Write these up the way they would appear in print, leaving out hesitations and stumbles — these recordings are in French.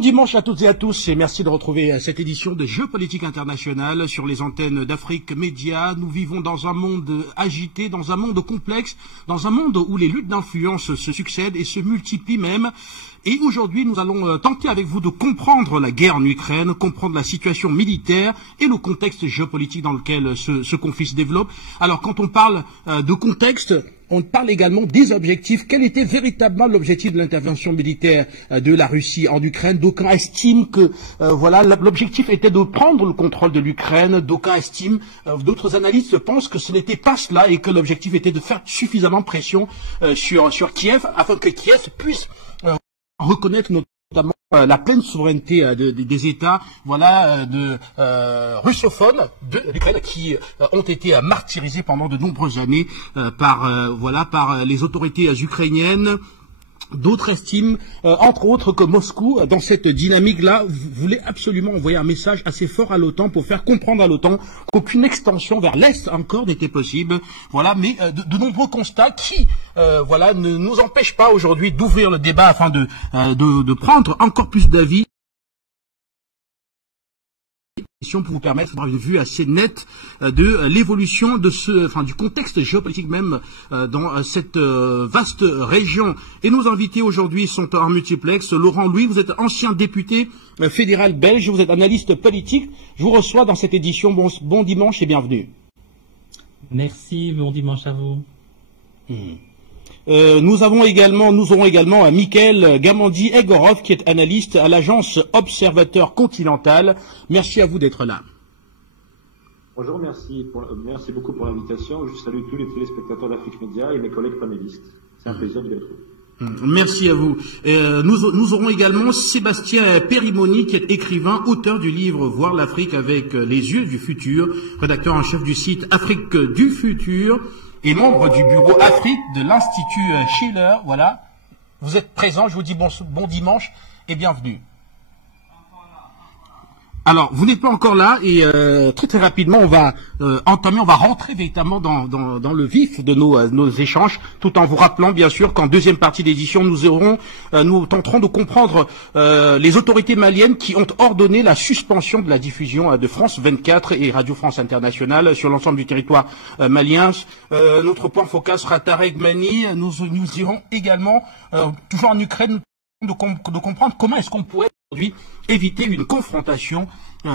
Bon dimanche à toutes et à tous et merci de retrouver cette édition de Géopolitique Internationale sur les antennes d'Afrique Média. Nous vivons dans un monde agité, dans un monde complexe, dans un monde où les luttes d'influence se succèdent et se multiplient même. Et aujourd'hui, nous allons tenter avec vous de comprendre la guerre en Ukraine, comprendre la situation militaire et le contexte géopolitique dans lequel ce conflit se développe. Alors, quand on parle de contexte, on parle également des objectifs. Quel était véritablement l'objectif de l'intervention militaire de la Russie en Ukraine? D'aucuns estiment que l'objectif était de prendre le contrôle de l'Ukraine. D'aucuns estiment, d'autres analystes pensent que ce n'était pas cela et que l'objectif était de faire suffisamment pression sur Kiev afin que Kiev puisse reconnaître notamment la pleine souveraineté des États, russophones de l'Ukraine qui ont été martyrisés pendant de nombreuses années par les autorités ukrainiennes. D'autres estiment, entre autres, que Moscou, dans cette dynamique-là, voulait absolument envoyer un message assez fort à l'OTAN pour faire comprendre à l'OTAN qu'aucune extension vers l'Est encore n'était possible. Mais de nombreux constats qui ne nous empêchent pas aujourd'hui d'ouvrir le débat afin de prendre encore plus d'avis pour vous permettre d'avoir une vue assez nette de l'évolution de du contexte géopolitique même dans cette vaste région. Et nos invités aujourd'hui sont en multiplex. Laurent Louis, vous êtes ancien député fédéral belge, vous êtes analyste politique. Je vous reçois dans cette édition. Bon dimanche et bienvenue. Merci, bon dimanche à vous. Nous aurons également Mikhail Gamandi-Egorov qui est analyste à l'agence Observateur Continental. Merci à vous d'être là. Bonjour, merci beaucoup pour l'invitation. Je salue tous les téléspectateurs d'Afrique Média et mes collègues panélistes. C'est un plaisir de les retrouver. Merci à vous. Nous aurons également Sébastien Perimoni qui est écrivain, auteur du livre Voir l'Afrique avec les yeux du futur, rédacteur en chef du site Afrique du futur et membre du bureau Afrique de l'Institut Schiller. Voilà, vous êtes présent, je vous dis bon dimanche et bienvenue. Alors, vous n'êtes pas encore là et très rapidement, on va rentrer véritablement dans le vif de nos échanges, tout en vous rappelant bien sûr qu'en deuxième partie d'édition, nous tenterons de comprendre les autorités maliennes qui ont ordonné la suspension de la diffusion de France 24 et Radio France Internationale sur l'ensemble du territoire malien. Notre point focal sera Tarek Mani. Nous irons également, toujours en Ukraine, de comprendre comment est-ce qu'on pourrait aujourd'hui éviter une confrontation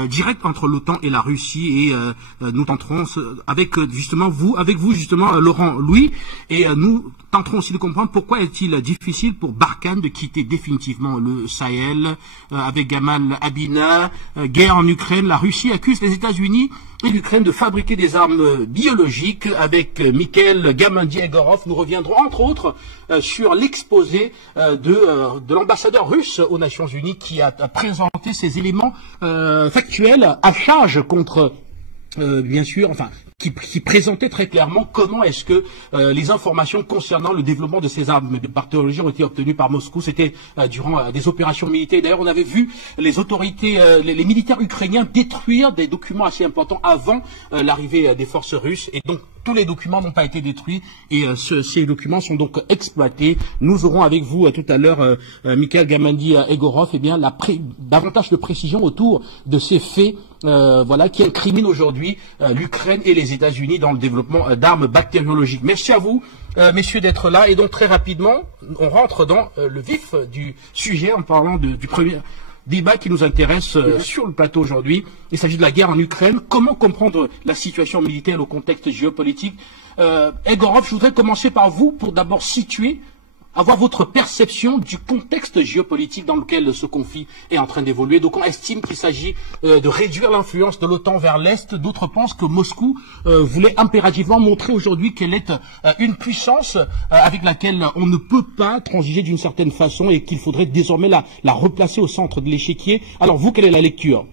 directe entre l'OTAN et la Russie et nous tenterons avec vous justement Laurent Louis et nous tenterons aussi de comprendre pourquoi est-il difficile pour Barkhane de quitter définitivement le Sahel avec Gamal Abina, guerre en Ukraine, la Russie accuse les États-Unis et l'Ukraine de fabriquer des armes biologiques. Avec Mikhail Gamandi-Egorov, nous reviendrons entre autres sur l'exposé de l'ambassadeur russe aux Nations Unies qui a présenté ces éléments factuels à charge contre qui présentait très clairement comment est-ce que les informations concernant le développement de ces armes de bactériologie ont été obtenues par Moscou. C'était durant des opérations militaires. D'ailleurs, on avait vu les autorités, les militaires ukrainiens détruire des documents assez importants avant l'arrivée des forces russes. Et donc, tous les documents n'ont pas été détruits et ces documents sont donc exploités. Nous aurons avec vous tout à l'heure, Mikhail Gamandi-Egorov, davantage de précision autour de ces faits qui incriminent aujourd'hui l'Ukraine et les États-Unis dans le développement d'armes bactériologiques. Merci à vous, messieurs, d'être là. Et donc très rapidement, on rentre dans le vif du sujet en parlant du premier débat qui nous intéresse sur le plateau aujourd'hui. Il s'agit de la guerre en Ukraine. Comment comprendre la situation militaire au contexte géopolitique? Egorov, je voudrais commencer par vous pour d'abord avoir votre perception du contexte géopolitique dans lequel ce conflit est en train d'évoluer. Donc on estime qu'il s'agit de réduire l'influence de l'OTAN vers l'Est. D'autres pensent que Moscou voulait impérativement montrer aujourd'hui qu'elle est une puissance avec laquelle on ne peut pas transiger d'une certaine façon et qu'il faudrait désormais la replacer au centre de l'échiquier. Alors vous, quelle est la lecture?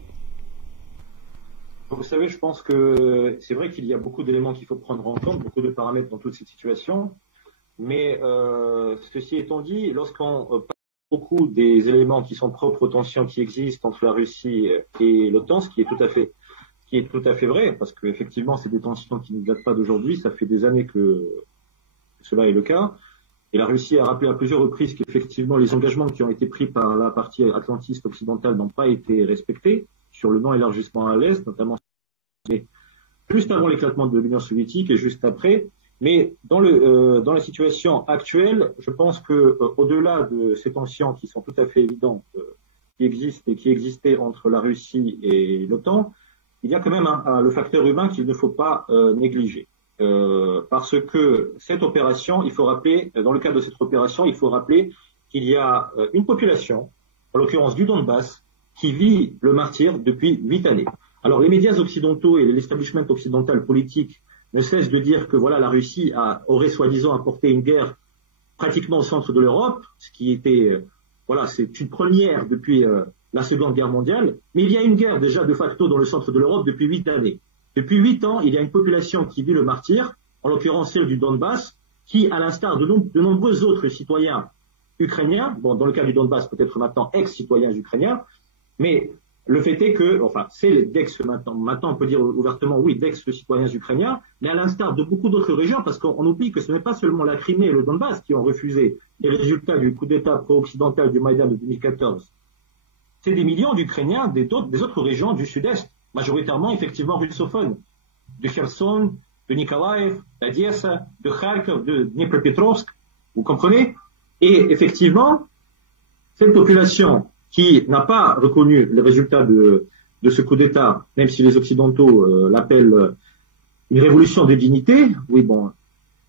Vous savez, je pense que c'est vrai qu'il y a beaucoup d'éléments qu'il faut prendre en compte, beaucoup de paramètres dans toute cette situation. Mais ceci étant dit, lorsqu'on parle beaucoup des éléments qui sont propres aux tensions qui existent entre la Russie et l'OTAN, ce qui est tout à fait vrai, parce qu'effectivement, c'est des tensions qui ne datent pas d'aujourd'hui, ça fait des années que cela est le cas. Et la Russie a rappelé à plusieurs reprises qu'effectivement les engagements qui ont été pris par la partie atlantiste occidentale n'ont pas été respectés sur le non-élargissement à l'Est, notamment juste avant l'éclatement de l'Union soviétique et juste après. Mais dans la situation actuelle, je pense que au-delà de ces tensions qui sont tout à fait évidentes, qui existent et qui existaient entre la Russie et l'OTAN, il y a quand même le facteur humain qu'il ne faut pas négliger. Parce que cette opération, il faut rappeler, dans le cadre de cette opération, il faut rappeler qu'il y a une population, en l'occurrence du Donbass, qui vit le martyre depuis 8 années. Alors les médias occidentaux et l'establishment occidental politique ne cessent de dire que voilà, la Russie aurait soi-disant apporté une guerre pratiquement au centre de l'Europe, ce qui était, c'est une première depuis la Seconde Guerre mondiale, mais il y a une guerre déjà de facto dans le centre de l'Europe depuis 8 années. Depuis 8 ans, il y a une population qui vit le martyre, en l'occurrence celle du Donbass, qui, à l'instar de nombreux autres citoyens ukrainiens, bon, dans le cas du Donbass, peut-être maintenant ex-citoyens ukrainiens, mais le fait est que, c'est maintenant on peut dire ouvertement oui, d'ex-citoyens ukrainiens, mais à l'instar de beaucoup d'autres régions, parce qu'on oublie que ce n'est pas seulement la Crimée et le Donbass qui ont refusé les résultats du coup d'État pro-occidental du Maïdan de 2014. C'est des millions d'Ukrainiens des autres régions du Sud-Est, majoritairement effectivement russophones, de Kherson, de Nikolaev, d'Odessa, de Kharkov, de Dnipropetrovsk, vous comprenez? Et effectivement, cette population qui n'a pas reconnu les résultats de ce coup d'État, même si les Occidentaux l'appellent une révolution de dignité, oui bon,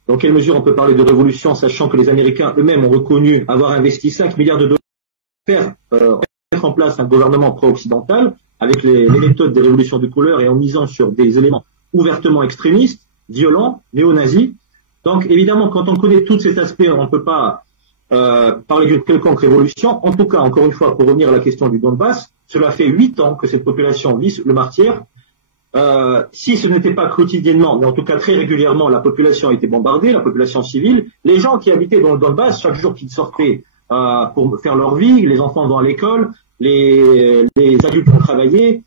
dans quelle mesure on peut parler de révolution, sachant que les Américains eux-mêmes ont reconnu avoir investi 5 milliards de dollars pour mettre en place un gouvernement pro-occidental, avec les méthodes des révolutions de couleur et en misant sur des éléments ouvertement extrémistes, violents, néo-nazis. Donc évidemment, quand on connaît tous ces aspects, on ne peut pas parler d'une quelconque révolution. En tout cas, encore une fois, pour revenir à la question du Donbass, cela fait 8 ans que cette population vit le martyre. Si ce n'était pas quotidiennement, mais en tout cas très régulièrement, la population a été bombardée, la population civile. Les gens qui habitaient dans le Donbass, chaque jour qu'ils sortaient pour faire leur vie, les enfants vont à l'école, les adultes vont travailler,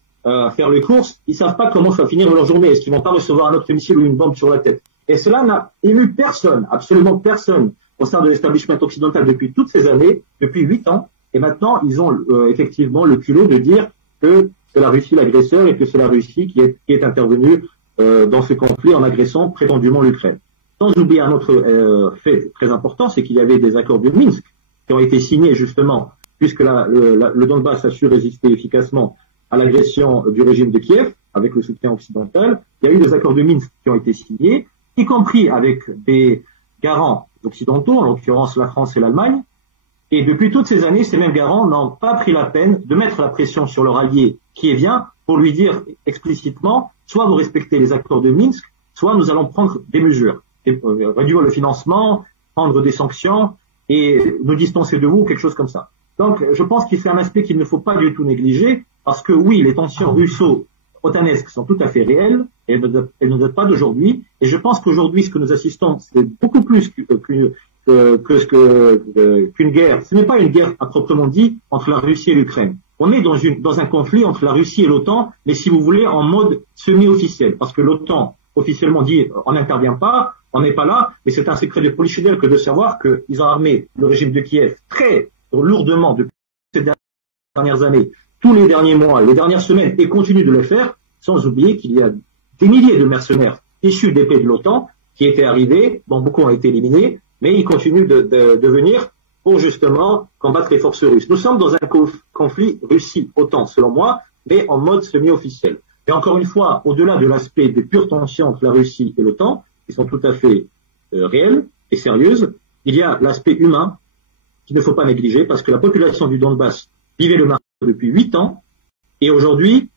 faire les courses, ils savent pas comment ça va finir leur journée. Est-ce qu'ils vont pas recevoir un autre missile ou une bombe sur la tête? Et cela n'a ému personne, absolument personne, au sein de l'establishment occidental depuis toutes ces années, depuis 8 ans. Et maintenant, ils ont effectivement le culot de dire que c'est la Russie l'agresseur et que c'est la Russie qui est intervenue dans ce conflit en agressant prétendument l'Ukraine. Sans oublier un autre fait très important, c'est qu'il y avait des accords de Minsk qui ont été signés justement, puisque le Donbass a su résister efficacement à l'agression du régime de Kiev, avec le soutien occidental. Il y a eu des accords de Minsk qui ont été signés, y compris avec des garants occidentaux, en l'occurrence la France et l'Allemagne. Et depuis toutes ces années, ces mêmes garants n'ont pas pris la peine de mettre la pression sur leur allié kievien pour lui dire explicitement, soit vous respectez les accords de Minsk, soit nous allons prendre des mesures, et réduire le financement, prendre des sanctions et nous distancer de vous, quelque chose comme ça. Donc, je pense que c'est un aspect qu'il ne faut pas du tout négliger, parce que oui, les tensions russo-otanesques sont tout à fait réelles, et elles ne datent pas d'aujourd'hui, et je pense qu'aujourd'hui, ce que nous assistons, c'est beaucoup plus qu'une guerre. Ce n'est pas une guerre à proprement dit entre la Russie et l'Ukraine. On est dans un conflit entre la Russie et l'OTAN, mais si vous voulez, en mode semi-officiel, parce que l'OTAN, officiellement dit, on n'intervient pas, on n'est pas là, mais c'est un secret de polichinelle que de savoir qu'ils ont armé le régime de Kiev très lourdement depuis ces dernières années, tous les derniers mois, les dernières semaines, et continuent de le faire, sans oublier qu'il y a des milliers de mercenaires issus des pays de l'OTAN qui étaient arrivés, dont beaucoup ont été éliminés, mais ils continuent de venir pour justement combattre les forces russes. Nous sommes dans un conflit Russie-OTAN, selon moi, mais en mode semi-officiel. Et encore une fois, au-delà de l'aspect des pures tensions entre la Russie et l'OTAN, qui sont tout à fait réelles et sérieuses, il y a l'aspect humain qu'il ne faut pas négliger, parce que la population du Donbass vivait le martyre depuis 8 ans, et aujourd'hui,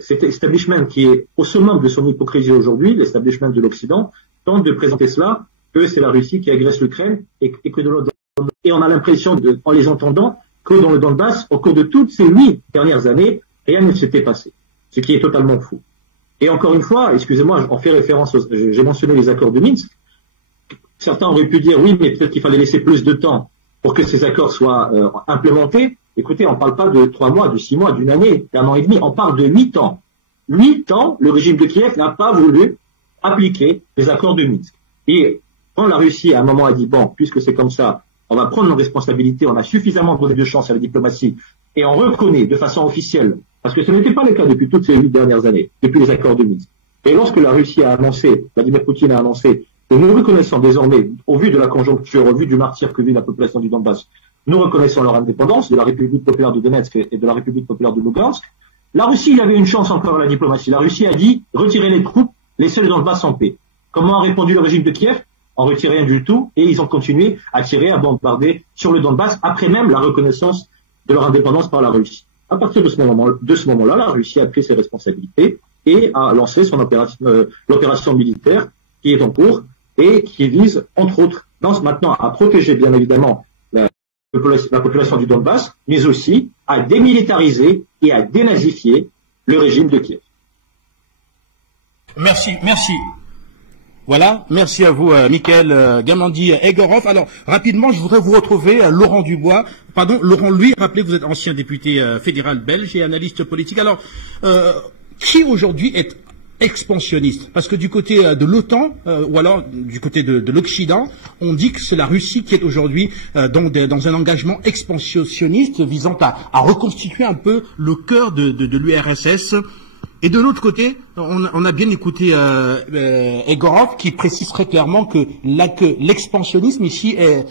cet establishment qui est au summum de son hypocrisie aujourd'hui, l'establishment de l'Occident, tente de présenter cela, que c'est la Russie qui agresse l'Ukraine, et que de l'autre. Et on a l'impression, en les entendant, que dans le Donbass, au cours de toutes ces 8 dernières années, rien ne s'était passé. Ce qui est totalement faux. Et encore une fois, excusez-moi, on fait référence, j'ai mentionné les accords de Minsk. Certains auraient pu dire, oui, mais peut-être qu'il fallait laisser plus de temps pour que ces accords soient implémentés. Écoutez, on ne parle pas de 3 mois, de 6 mois, d'une année, d'1 an et demi, on parle de 8 ans. 8 ans, le régime de Kiev n'a pas voulu appliquer les accords de Minsk. Et Quand la Russie, à un moment, a dit, bon, puisque c'est comme ça, on va prendre nos responsabilités, on a suffisamment donné de chance à la diplomatie, et on reconnaît de façon officielle, parce que ce n'était pas le cas depuis toutes ces 8 dernières années, depuis les accords de Minsk. Et lorsque la Russie a annoncé, Vladimir Poutine a annoncé, que nous reconnaissons désormais, au vu de la conjoncture, au vu du martyre que vit la population du Donbass, nous reconnaissons leur indépendance de la République populaire de Donetsk et de la République populaire de Lugansk. La Russie avait une chance encore à la diplomatie. La Russie a dit, retirez les troupes, laissez le Donbass en paix. Comment a répondu le régime de Kiev? En retirant rien du tout, et ils ont continué à tirer, à bombarder sur le Donbass, après même la reconnaissance de leur indépendance par la Russie. À partir de ce moment-là, la Russie a pris ses responsabilités et a lancé son l'opération militaire qui est en cours et qui vise, entre autres, maintenant à protéger bien évidemment la population du Donbass, mais aussi à démilitariser et à dénazifier le régime de Kiev. Merci. Voilà, merci à vous, Mikhail Gamandi Egorov. Alors, rapidement, je voudrais vous retrouver Laurent Louis. Rappelez que vous êtes ancien député fédéral belge et analyste politique. Alors, qui aujourd'hui est expansionniste? Parce que du côté de l'OTAN, ou alors du côté de l'Occident, on dit que c'est la Russie qui est aujourd'hui dans un engagement expansionniste visant à reconstituer un peu le cœur de l'URSS. Et de l'autre côté, on a bien écouté Egorov qui précise très clairement que l'expansionnisme ici est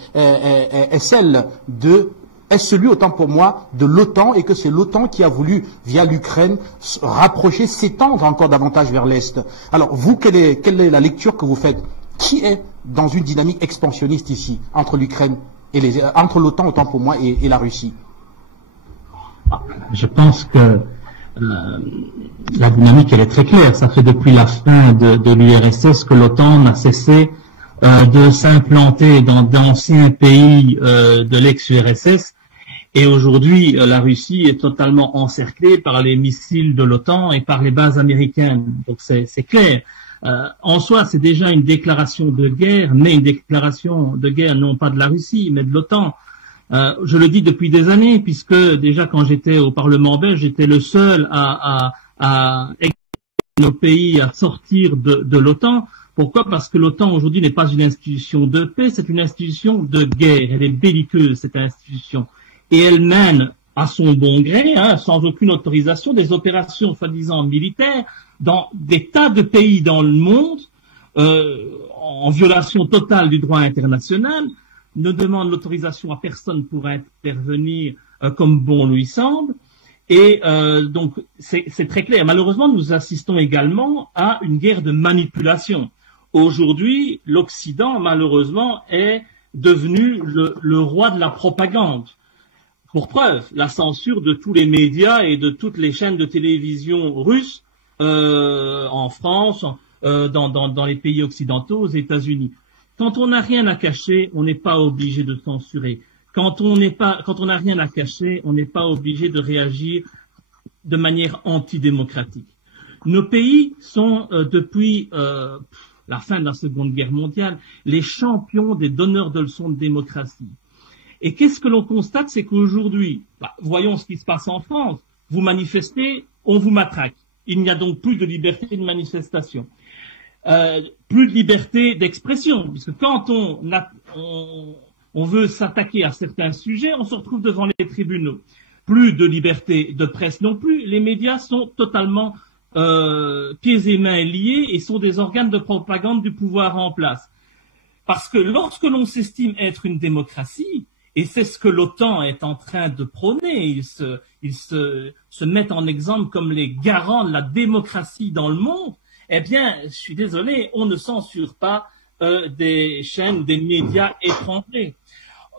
celui autant pour moi de l'OTAN et que c'est l'OTAN qui a voulu, via l'Ukraine, rapprocher, s'étendre encore davantage vers l'Est. Alors vous, quelle est la lecture que vous faites? Qui est dans une dynamique expansionniste ici, entre l'Ukraine et entre l'OTAN autant pour moi et la Russie? Je pense que la dynamique, elle est très claire. Ça fait depuis la fin de l'URSS que l'OTAN n'a cessé de s'implanter dans d'anciens pays de l'ex-URSS. Et aujourd'hui, la Russie est totalement encerclée par les missiles de l'OTAN et par les bases américaines. Donc c'est clair. En soi, c'est déjà une déclaration de guerre, mais une déclaration de guerre non pas de la Russie, mais de l'OTAN. Je le dis depuis des années, puisque déjà quand j'étais au Parlement belge, j'étais le seul à aider nos pays à sortir de l'OTAN. Pourquoi? Parce que l'OTAN aujourd'hui n'est pas une institution de paix, c'est une institution de guerre. Elle est belliqueuse, cette institution. Et elle mène à son bon gré, sans aucune autorisation, des opérations soi-disant militaires dans des tas de pays dans le monde, en violation totale du droit international, ne demande l'autorisation à personne pour intervenir comme bon lui semble. Et donc, c'est très clair. Malheureusement, nous assistons également à une guerre de manipulation. Aujourd'hui, l'Occident, malheureusement, est devenu le roi de la propagande. Pour preuve, la censure de tous les médias et de toutes les chaînes de télévision russes en France, dans les pays occidentaux, aux États-Unis. Quand on n'a rien à cacher, on n'est pas obligé de censurer. Quand on n'a rien à cacher, on n'est pas obligé de réagir de manière antidémocratique. Nos pays sont, depuis la fin de la Seconde Guerre mondiale, les champions des donneurs de leçons de démocratie. Et qu'est-ce que l'on constate? C'est qu'aujourd'hui, voyons ce qui se passe en France. Vous manifestez, on vous matraque. Il n'y a donc plus de liberté de manifestation. Plus de liberté d'expression, puisque quand on veut s'attaquer à certains sujets, on se retrouve devant les tribunaux. Plus de liberté de presse non plus. Les médias sont totalement pieds et mains liés et sont des organes de propagande du pouvoir en place. Parce que lorsque l'on s'estime être une démocratie, et c'est ce que l'OTAN est en train de prôner, ils se mettent en exemple comme les garants de la démocratie dans le monde, eh bien, je suis désolé, on ne censure pas des chaînes, des médias étrangers.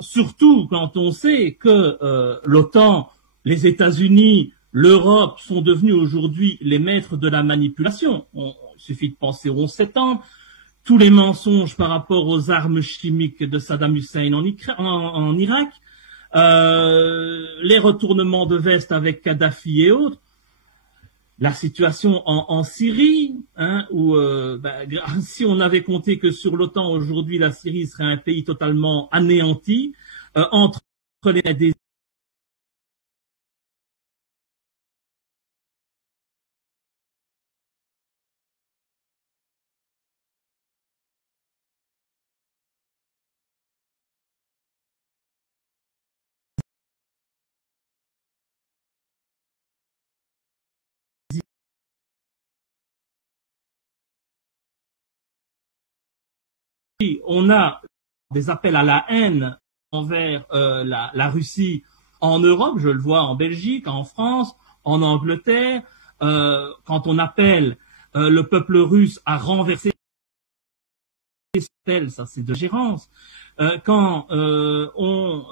Surtout quand on sait que l'OTAN, les États-Unis, l'Europe sont devenus aujourd'hui les maîtres de la manipulation. Il suffit de penser au 11 septembre, tous les mensonges par rapport aux armes chimiques de Saddam Hussein en Irak, les retournements de veste avec Kadhafi et autres, la situation en Syrie, où si on avait compté que sur l'OTAN aujourd'hui, la Syrie serait un pays totalement anéanti, entre les on a des appels à la haine envers la Russie en Europe, je le vois en Belgique, en France, en Angleterre, quand on appelle le peuple russe à renverser ça c'est de gérance. Quand on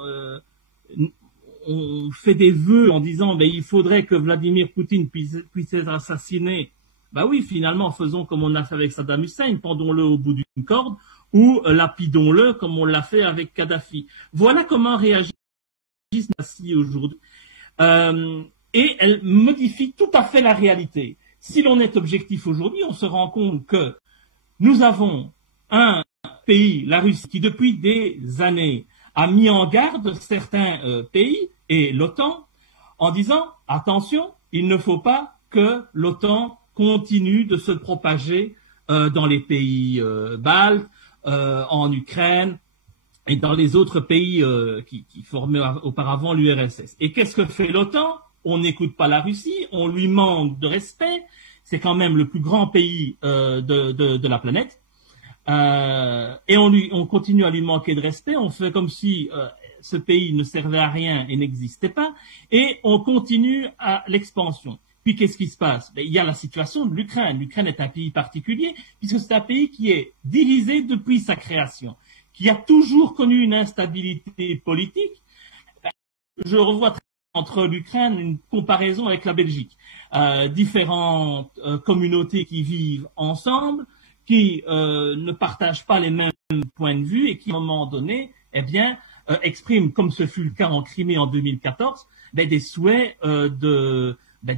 fait des vœux en disant il faudrait que Vladimir Poutine puisse être assassiné, bah oui, finalement, faisons comme on l'a fait avec Saddam Hussein, pendons-le au bout d'une corde, ou lapidons-le comme on l'a fait avec Kadhafi. Voilà comment réagit Nassi aujourd'hui. Et elle modifie tout à fait la réalité. Si l'on est objectif aujourd'hui, on se rend compte que nous avons un pays, la Russie, qui depuis des années a mis en garde certains pays et l'OTAN en disant « Attention, il ne faut pas que l'OTAN continue de se propager dans les pays baltes, en Ukraine et dans les autres pays qui formaient auparavant l'URSS. » Et qu'est-ce que fait l'OTAN? On n'écoute pas la Russie, on lui manque de respect. C'est quand même le plus grand pays de la planète. Et on continue à lui manquer de respect. On fait comme si ce pays ne servait à rien et n'existait pas. Et on continue à l'expansion. Puis qu'est-ce qui se passe? Il y a la situation de l'Ukraine. L'Ukraine est un pays particulier puisque c'est un pays qui est divisé depuis sa création, qui a toujours connu une instabilité politique. Je revois entre l'Ukraine une comparaison avec la Belgique. Différentes communautés qui vivent ensemble, qui ne partagent pas les mêmes points de vue et qui, à un moment donné, expriment, comme ce fut le cas en Crimée en 2014, des souhaits de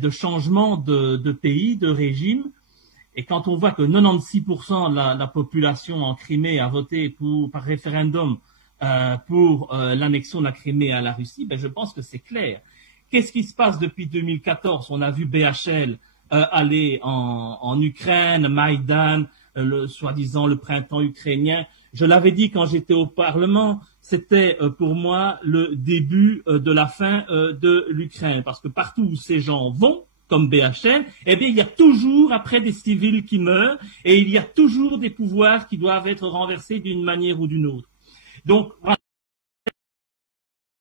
changement de pays, de régime. Et quand on voit que 96% de la population en Crimée a voté par référendum pour l'annexion de la Crimée à la Russie, je pense que c'est clair. Qu'est-ce qui se passe depuis 2014? On a vu BHL aller en Ukraine, Maïdan, soi-disant le printemps ukrainien. Je l'avais dit quand j'étais au Parlement, c'était pour moi le début de la fin de l'Ukraine. Parce que partout où ces gens vont, comme BHL, il y a toujours après des civils qui meurent et il y a toujours des pouvoirs qui doivent être renversés d'une manière ou d'une autre. Donc, voilà.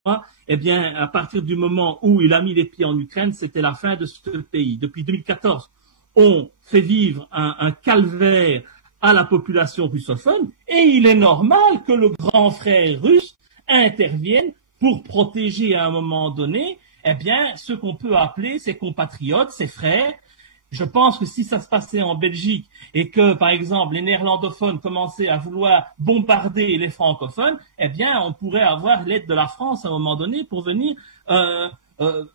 À partir du moment où il a mis les pieds en Ukraine, c'était la fin de ce pays. Depuis 2014, on fait vivre un calvaire à la population russophone et il est normal que le grand frère russe intervienne pour protéger à un moment donné, ce qu'on peut appeler ses compatriotes, ses frères. Je pense que si ça se passait en Belgique et que, par exemple, les néerlandophones commençaient à vouloir bombarder les francophones, on pourrait avoir l'aide de la France à un moment donné pour venir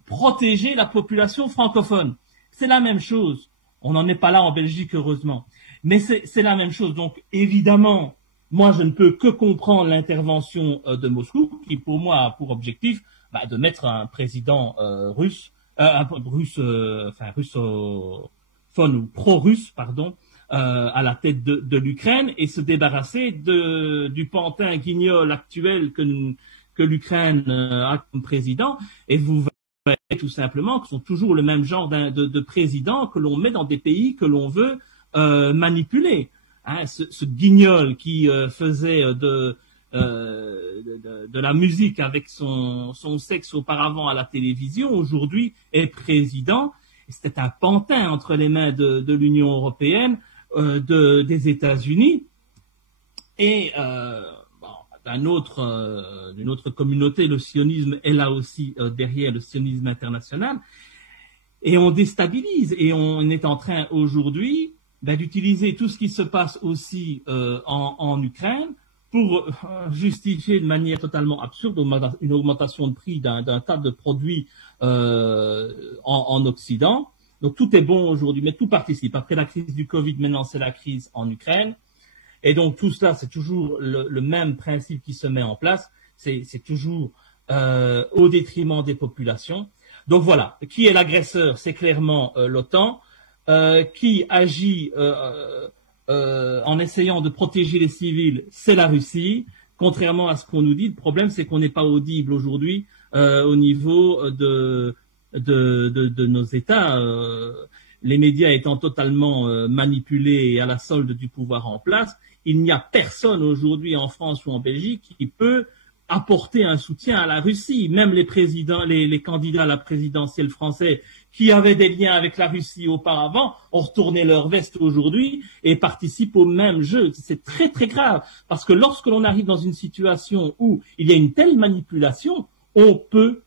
protéger la population francophone. C'est la même chose. On n'en est pas là en Belgique, heureusement. Mais c'est la même chose. Donc, évidemment, moi, je ne peux que comprendre l'intervention de Moscou, qui, pour moi, a pour objectif de mettre un président russophone ou pro-russe, à la tête de l'Ukraine et se débarrasser du pantin guignol actuel que l'Ukraine a comme président. Et vous voyez tout simplement que ce sont toujours le même genre de présidents que l'on met dans des pays que l'on veut manipuler. Ce guignol qui faisait de la musique avec son sexe auparavant à la télévision, aujourd'hui est président. C'était un pantin entre les mains de l'Union européenne, des États-Unis et d'une autre communauté. Le sionisme est là aussi derrière, le sionisme international. Et on déstabilise et on est en train aujourd'hui d'utiliser tout ce qui se passe aussi en Ukraine pour justifier de manière totalement absurde une augmentation de prix d'un tas de produits en Occident. Donc tout est bon aujourd'hui, mais tout participe. Après la crise du Covid, maintenant c'est la crise en Ukraine. Et donc tout cela, c'est toujours le même principe qui se met en place. C'est toujours au détriment des populations. Donc voilà, qui est l'agresseur? C'est clairement l'OTAN. Qui agit en essayant de protéger les civils, c'est la Russie. Contrairement à ce qu'on nous dit, le problème c'est qu'on n'est pas audible aujourd'hui au niveau de nos États. les médias étant totalement manipulés et à la solde du pouvoir en place, il n'y a personne aujourd'hui en France ou en Belgique qui peut apporter un soutien à la Russie. Même les présidents, les candidats à la présidentielle français qui avaient des liens avec la Russie auparavant ont retourné leur veste aujourd'hui et participent au même jeu. C'est très très grave parce que lorsque l'on arrive dans une situation où il y a une telle manipulation, on peut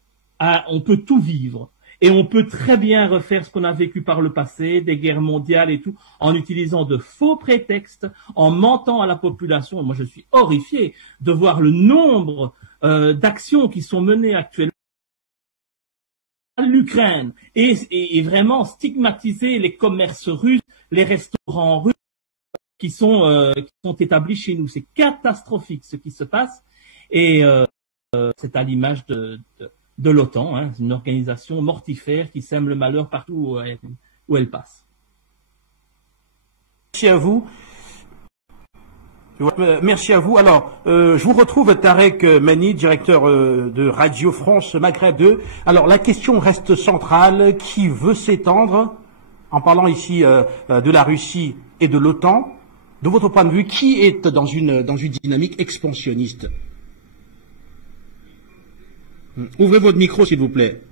tout vivre. Et on peut très bien refaire ce qu'on a vécu par le passé, des guerres mondiales et tout, en utilisant de faux prétextes, en mentant à la population. Moi, je suis horrifié de voir le nombre d'actions qui sont menées actuellement à l'Ukraine et vraiment stigmatiser les commerces russes, les restaurants russes qui sont établis chez nous. C'est catastrophique ce qui se passe et c'est à l'image de l'OTAN, hein, une organisation mortifère qui sème le malheur partout où elle passe. Merci à vous. Merci à vous. Alors, je vous retrouve Tarek Mani, directeur de Radio France Maghreb 2. Alors, la question reste centrale. Qui veut s'étendre, en parlant ici de la Russie et de l'OTAN, de votre point de vue, qui est dans une dynamique expansionniste? Ouvrez votre micro, s'il vous plaît.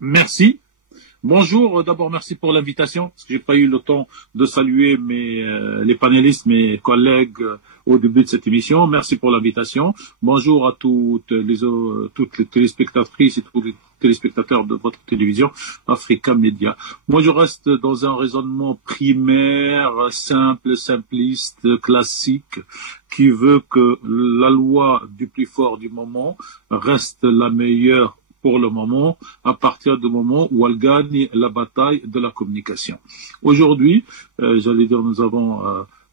Merci. Bonjour. D'abord, merci pour l'invitation, parce que j'ai pas eu le temps de saluer les panélistes, mes collègues au début de cette émission. Merci pour l'invitation. Bonjour à toutes les téléspectatrices et tous les téléspectateurs de votre télévision Africa Media. Moi, je reste dans un raisonnement primaire, simple, simpliste, classique, qui veut que la loi du plus fort du moment reste la meilleure pour le moment, à partir du moment où elle gagne la bataille de la communication. Aujourd'hui, j'allais dire, nous avons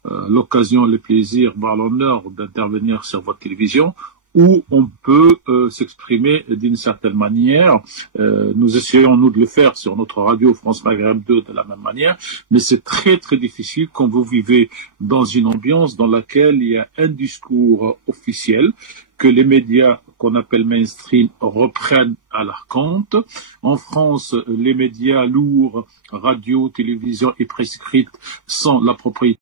l'occasion, le plaisir, voire l'honneur d'intervenir sur votre télévision, où on peut s'exprimer d'une certaine manière. Nous essayons, nous, de le faire sur notre radio France Maghreb 2 de la même manière, mais c'est très, très difficile quand vous vivez dans une ambiance dans laquelle il y a un discours officiel que les médias qu'on appelle mainstream reprennent à leur compte. En France, les médias lourds, radio, télévision et presse écrite sont la propriété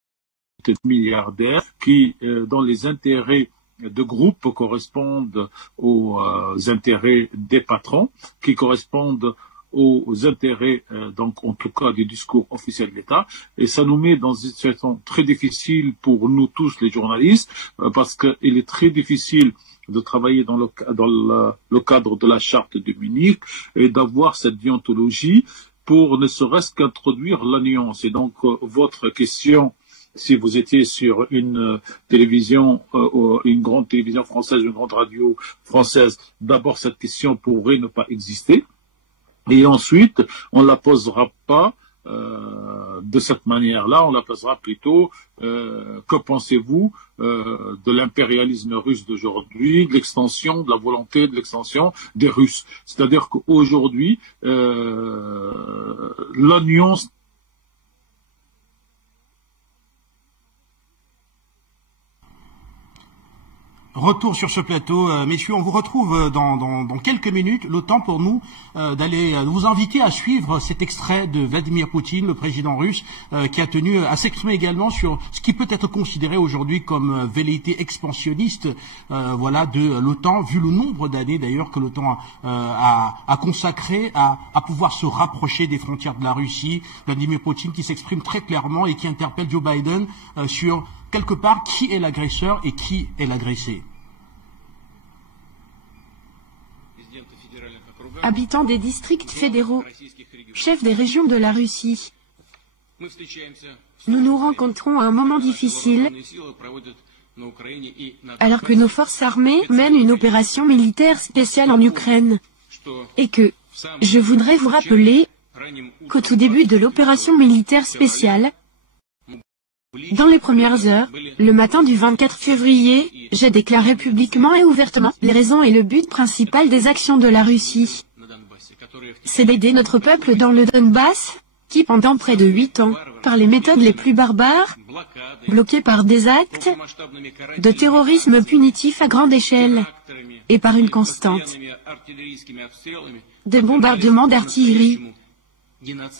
de milliardaires qui, dans les intérêts de groupes, correspondent aux intérêts des patrons, qui correspondent aux intérêts, donc en tout cas du discours officiel de l'État, et ça nous met dans une situation très difficile pour nous tous les journalistes, parce qu'il est très difficile de travailler dans le cadre de la charte de Munich et d'avoir cette déontologie pour ne serait-ce qu'introduire la nuance. Et donc votre question, si vous étiez sur une télévision, une grande télévision française, une grande radio française, d'abord cette question pourrait ne pas exister. Et ensuite, on ne la posera pas de cette manière-là, on la posera plutôt que pensez-vous de l'impérialisme russe d'aujourd'hui, de l'extension, de la volonté de l'extension des Russes. C'est-à-dire qu'aujourd'hui, la nuance Retour sur ce plateau, messieurs, on vous retrouve dans quelques minutes. Le temps pour nous d'aller vous inviter à suivre cet extrait de Vladimir Poutine, le président russe, qui a tenu à s'exprimer également sur ce qui peut être considéré aujourd'hui comme velléité expansionniste, voilà, de l'OTAN, vu le nombre d'années d'ailleurs que l'OTAN a consacré à pouvoir se rapprocher des frontières de la Russie. Vladimir Poutine qui s'exprime très clairement et qui interpelle Joe Biden sur quelque part qui est l'agresseur et qui est l'agressé. Habitants des districts fédéraux, chefs des régions de la Russie, nous nous rencontrons à un moment difficile alors que nos forces armées mènent une opération militaire spéciale en Ukraine et que je voudrais vous rappeler qu'au tout début de l'opération militaire spéciale, dans les premières heures, le matin du 24 février, j'ai déclaré publiquement et ouvertement les raisons et le but principal des actions de la Russie. C'est d'aider notre peuple dans le Donbass, qui pendant près de 8 ans, par les méthodes les plus barbares, bloqués par des actes de terrorisme punitif à grande échelle, et par une constante de bombardements d'artillerie,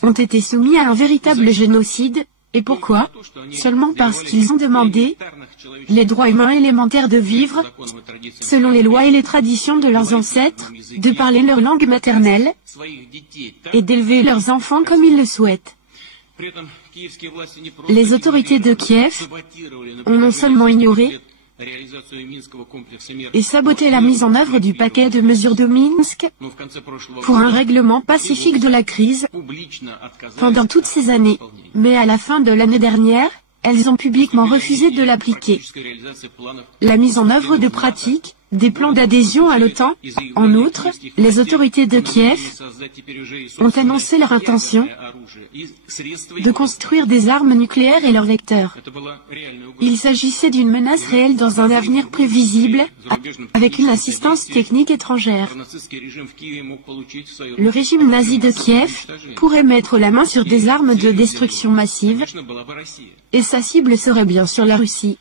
ont été soumis à un véritable génocide. Et pourquoi? Seulement parce qu'ils ont demandé les droits humains élémentaires de vivre, selon les lois et les traditions de leurs ancêtres, de parler leur langue maternelle, et d'élever leurs enfants comme ils le souhaitent. Les autorités de Kiev ont non seulement ignoré et saboté la mise en œuvre du paquet de mesures de Minsk pour un règlement pacifique de la crise pendant toutes ces années, mais à la fin de l'année dernière, elles ont publiquement refusé de l'appliquer. La mise en œuvre de pratiques, des plans d'adhésion à l'OTAN. En outre, les autorités de Kiev ont annoncé leur intention de construire des armes nucléaires et leurs vecteurs. Il s'agissait d'une menace réelle dans un avenir prévisible, avec une assistance technique étrangère. Le régime nazi de Kiev pourrait mettre la main sur des armes de destruction massive, et sa cible serait bien sûr la Russie.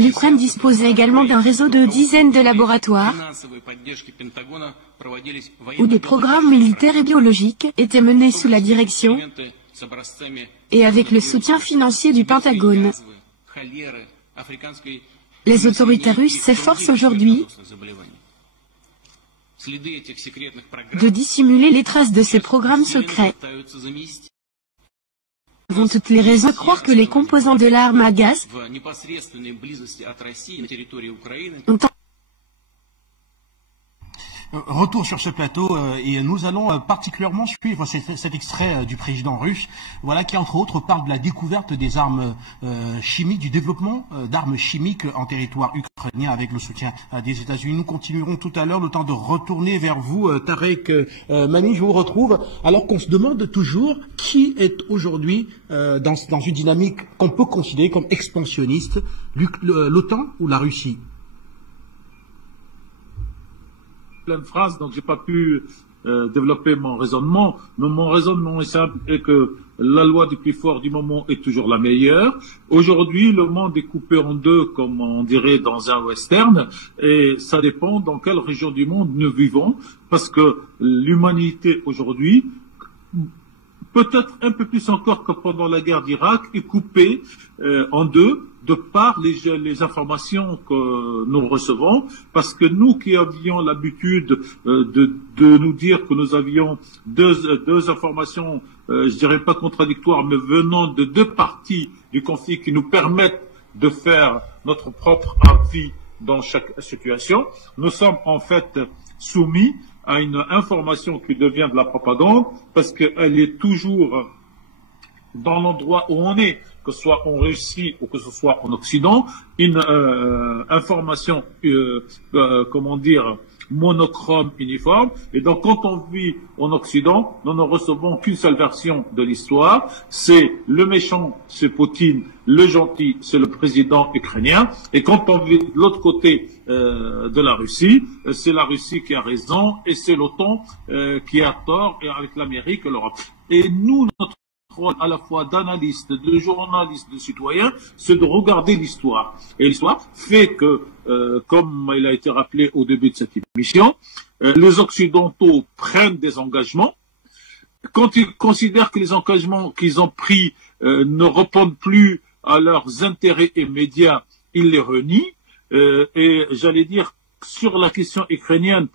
L'Ukraine disposait également d'un réseau de dizaines de laboratoires où des programmes militaires et biologiques étaient menés sous la direction et avec le soutien financier du Pentagone. Les autorités russes s'efforcent aujourd'hui de dissimuler les traces de ces programmes secrets. Avons toutes les raisons de croire que les composants de l'arme à gaz ont Retour sur ce plateau et nous allons particulièrement suivre cet extrait du président russe, voilà, qui entre autres parle de la découverte des armes chimiques, du développement d'armes chimiques en territoire ukrainien avec le soutien des États-Unis. Nous continuerons tout à l'heure, le temps de retourner vers vous, Tarek Mami, je vous retrouve, alors qu'on se demande toujours qui est aujourd'hui dans une dynamique qu'on peut considérer comme expansionniste, l'OTAN ou la Russie? Plein de phrases, donc j'ai pas pu développer mon raisonnement, mais mon raisonnement est simple, est que la loi du plus fort du moment est toujours la meilleure. Aujourd'hui, le monde est coupé en deux, comme on dirait dans un western, et ça dépend dans quelle région du monde nous vivons, parce que l'humanité aujourd'hui, peut-être un peu plus encore que pendant la guerre d'Irak, est coupée en deux, de par les informations que nous recevons, parce que nous qui avions l'habitude de nous dire que nous avions deux informations, je dirais pas contradictoires, mais venant de deux parties du conflit qui nous permettent de faire notre propre avis dans chaque situation, nous sommes en fait soumis à une information qui devient de la propagande, parce qu'elle est toujours dans l'endroit où on est, que ce soit en Russie ou que ce soit en Occident, une information, comment dire, monochrome, uniforme. Et donc, quand on vit en Occident, nous ne recevons qu'une seule version de l'histoire. C'est le méchant, c'est Poutine, le gentil, c'est le président ukrainien. Et quand on vit de l'autre côté de la Russie, c'est la Russie qui a raison et c'est l'OTAN qui a tort, et avec l'Amérique et l'Europe. Et nous, notre rôle à la fois d'analyste, de journaliste, de citoyen, c'est de regarder l'histoire. Et l'histoire fait que, comme il a été rappelé au début de cette émission, les Occidentaux prennent des engagements. Quand ils considèrent que les engagements qu'ils ont pris ne répondent plus à leurs intérêts immédiats, ils les renient. Et j'allais dire, sur la question ukrainienne,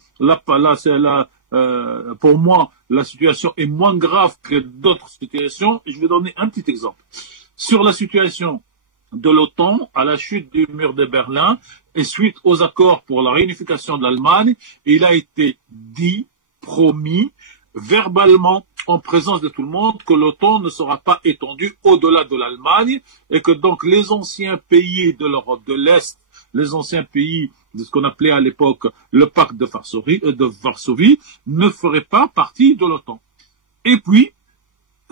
pour moi, la situation est moins grave que d'autres situations. Et je vais donner un petit exemple. Sur la situation de l'OTAN, à la chute du mur de Berlin, et suite aux accords pour la réunification de l'Allemagne, il a été dit, promis, verbalement, en présence de tout le monde, que l'OTAN ne sera pas étendue au-delà de l'Allemagne, et que donc les anciens pays de l'Europe de l'Est, les anciens pays de ce qu'on appelait à l'époque le pacte de Varsovie, ne feraient pas partie de l'OTAN. Et puis,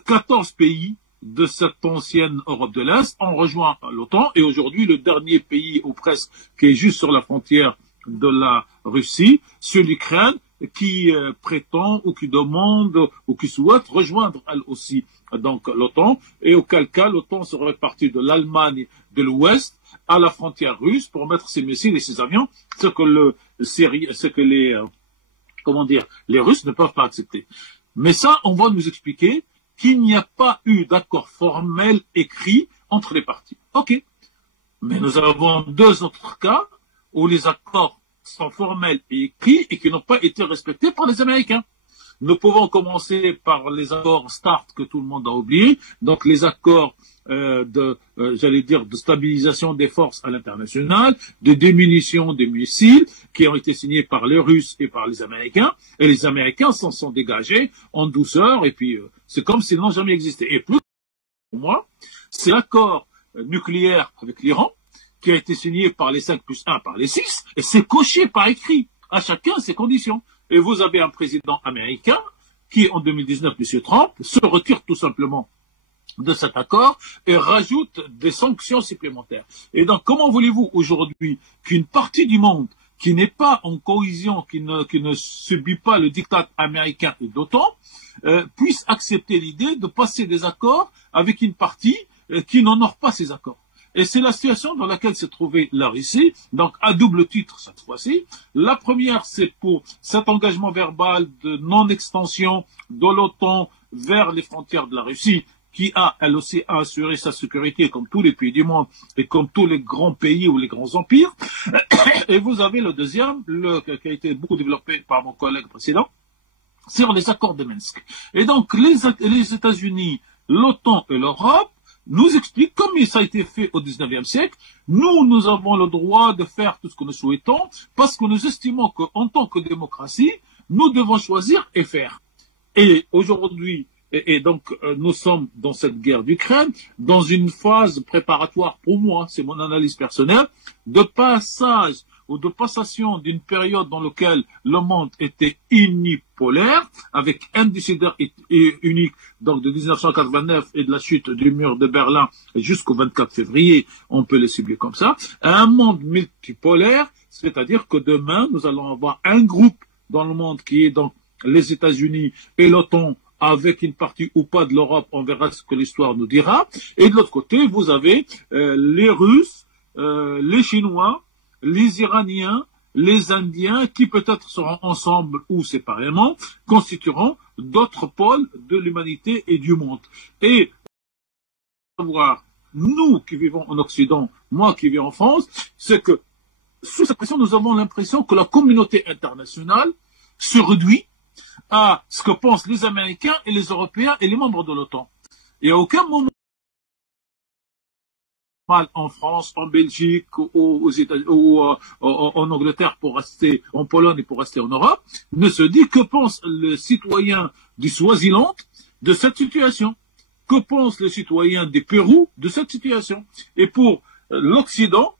14 pays de cette ancienne Europe de l'Est ont rejoint l'OTAN, et aujourd'hui, le dernier pays, ou presque, qui est juste sur la frontière de la Russie, c'est l'Ukraine, qui prétend ou qui demande ou qui souhaite rejoindre elle aussi donc l'OTAN, et auquel cas l'OTAN serait partie de l'Allemagne de l'Ouest à la frontière russe pour mettre ses missiles et ses avions, ce que les Russes ne peuvent pas accepter. Mais ça, on va nous expliquer qu'il n'y a pas eu d'accord formel écrit entre les parties. Ok. Mais nous avons deux autres cas où les accords sont formels et écrits et qui n'ont pas été respectés par les Américains. Nous pouvons commencer par les accords START que tout le monde a oublié, donc les accords de stabilisation des forces à l'international, de diminution des missiles, qui ont été signés par les Russes et par les Américains, et les Américains s'en sont dégagés en douceur, et puis c'est comme s'ils n'ont jamais existé. Et plus pour moi, c'est l'accord nucléaire avec l'Iran, qui a été signé par les 5+1, par les 6, et c'est coché par écrit, à chacun ses conditions. Et vous avez un président américain qui, en 2019, M. Trump, se retire tout simplement de cet accord et rajoute des sanctions supplémentaires. Et donc, comment voulez-vous aujourd'hui qu'une partie du monde qui n'est pas en cohésion, qui ne subit pas le diktat américain et d'OTAN, puisse accepter l'idée de passer des accords avec une partie qui n'honore pas ces accords? Et c'est la situation dans laquelle s'est trouvée la Russie, donc à double titre cette fois-ci. La première, c'est pour cet engagement verbal de non-extension de l'OTAN vers les frontières de la Russie, qui a, elle aussi, assuré sa sécurité comme tous les pays du monde et comme tous les grands pays ou les grands empires. Et vous avez le deuxième, qui a été beaucoup développé par mon collègue précédent, sur les accords de Minsk. Et donc, les États-Unis, l'OTAN et l'Europe nous expliquent, comme ça a été fait au XIXe siècle, nous avons le droit de faire tout ce que nous souhaitons, parce que nous estimons qu'en tant que démocratie, nous devons choisir et faire. Et aujourd'hui, et donc nous sommes dans cette guerre d'Ukraine, dans une phase préparatoire, pour moi, c'est mon analyse personnelle, de passage ou de passation d'une période dans laquelle le monde était unipolaire, avec un décideur unique, donc de 1989 et de la chute du mur de Berlin jusqu'au 24 février, on peut le cibler comme ça, à un monde multipolaire, c'est-à-dire que demain, nous allons avoir un groupe dans le monde qui est donc les États-Unis et l'OTAN, avec une partie ou pas de l'Europe, on verra ce que l'histoire nous dira, et de l'autre côté, vous avez les Russes, les Chinois, les Iraniens, les Indiens, qui peut-être seront ensemble ou séparément, constitueront d'autres pôles de l'humanité et du monde. Et nous qui vivons en Occident, moi qui vis en France, c'est que sous cette pression, nous avons l'impression que la communauté internationale se réduit à ce que pensent les Américains et les Européens et les membres de l'OTAN. Et à aucun moment, en France, en Belgique, aux États, ou en Angleterre pour rester, en Pologne et pour rester en Europe, ne se dit que pense le citoyen du Swaziland de cette situation. Que pensent les citoyens du Pérou de cette situation? Et pour l'Occident,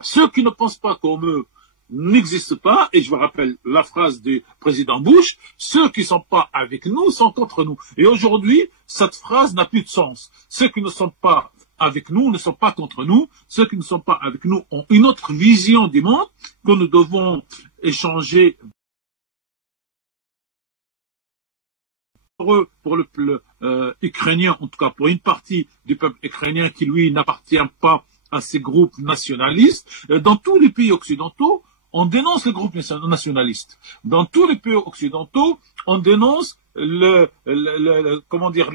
ceux qui ne pensent pas comme eux n'existent pas, et je vous rappelle la phrase du président Bush, ceux qui ne sont pas avec nous sont contre nous. Et aujourd'hui, cette phrase n'a plus de sens. Ceux qui ne sont pas avec nous ne sont pas contre nous, ceux qui ne sont pas avec nous ont une autre vision du monde que nous devons échanger pour le peuple ukrainien, en tout cas pour une partie du peuple ukrainien qui lui n'appartient pas à ces groupes nationalistes. Dans tous les pays occidentaux, on dénonce les groupes nationalistes. Dans tous les pays occidentaux, on dénonce les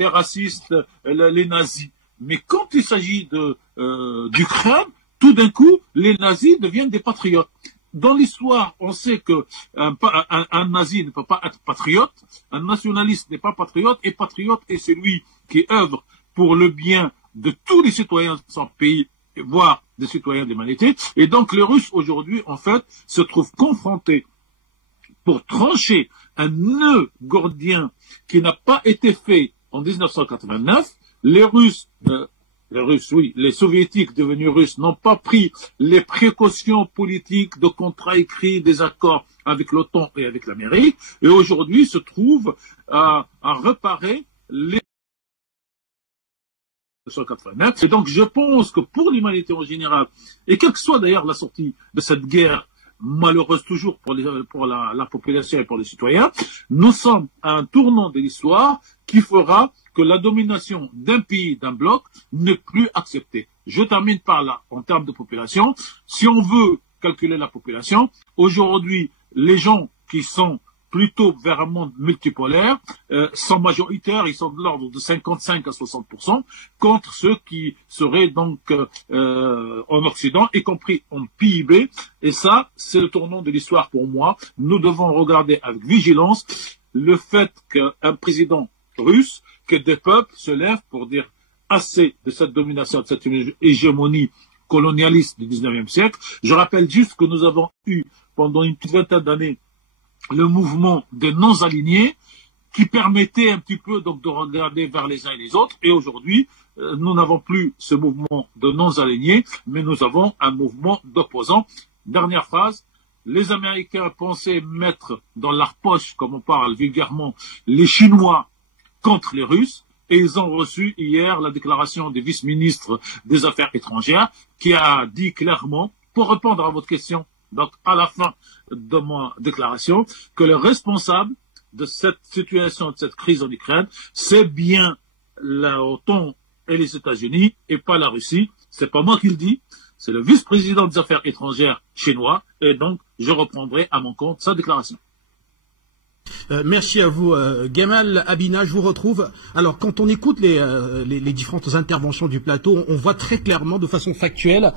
racistes, les nazis. Mais quand il s'agit d'Ukraine, tout d'un coup, les nazis deviennent des patriotes. Dans l'histoire, on sait que un nazi ne peut pas être patriote, un nationaliste n'est pas patriote, et patriote est celui qui œuvre pour le bien de tous les citoyens de son pays, voire des citoyens de l'humanité. Et donc les Russes aujourd'hui, en fait, se trouvent confrontés pour trancher un nœud gordien qui n'a pas été fait en 1989. Les soviétiques devenus russes n'ont pas pris les précautions politiques de contrats écrits, des accords avec l'OTAN et avec l'Amérique, et aujourd'hui se trouvent à réparer les 1989. Et donc je pense que pour l'humanité en général, et quelle que soit d'ailleurs la sortie de cette guerre malheureuse toujours pour la population et pour les citoyens. Nous sommes à un tournant de l'histoire qui fera que la domination d'un pays, d'un bloc, n'est plus acceptée. Je termine par là, en termes de population. Si on veut calculer la population, aujourd'hui, les gens qui sont plutôt vers un monde multipolaire sont majoritaires, ils sont de l'ordre de 55 à 60%, contre ceux qui seraient donc en Occident, y compris en PIB. Et ça, c'est le tournant de l'histoire pour moi. Nous devons regarder avec vigilance le fait qu'un président russe, que des peuples se lèvent pour dire assez de cette domination, de cette hégémonie colonialiste du 19e siècle. Je rappelle juste que nous avons eu pendant une petite vingtaine d'années le mouvement des non-alignés qui permettait un petit peu donc de regarder vers les uns et les autres. Et aujourd'hui, nous n'avons plus ce mouvement de non-alignés, mais nous avons un mouvement d'opposants. Dernière phrase. Les Américains pensaient mettre dans leur poche, comme on parle vulgairement, les Chinois contre les Russes. Et ils ont reçu hier la déclaration du vice-ministre des Affaires étrangères qui a dit clairement, pour répondre à votre question, donc à la fin de ma déclaration, que le responsable de cette situation, de cette crise en Ukraine, c'est bien l'OTAN et les États-Unis et pas la Russie. C'est pas moi qui le dis, c'est le vice-président des Affaires étrangères chinois et donc je reprendrai à mon compte sa déclaration. Merci à vous, Gamal Abina, je vous retrouve. Alors, quand on écoute les différentes interventions du plateau, on voit très clairement, de façon factuelle,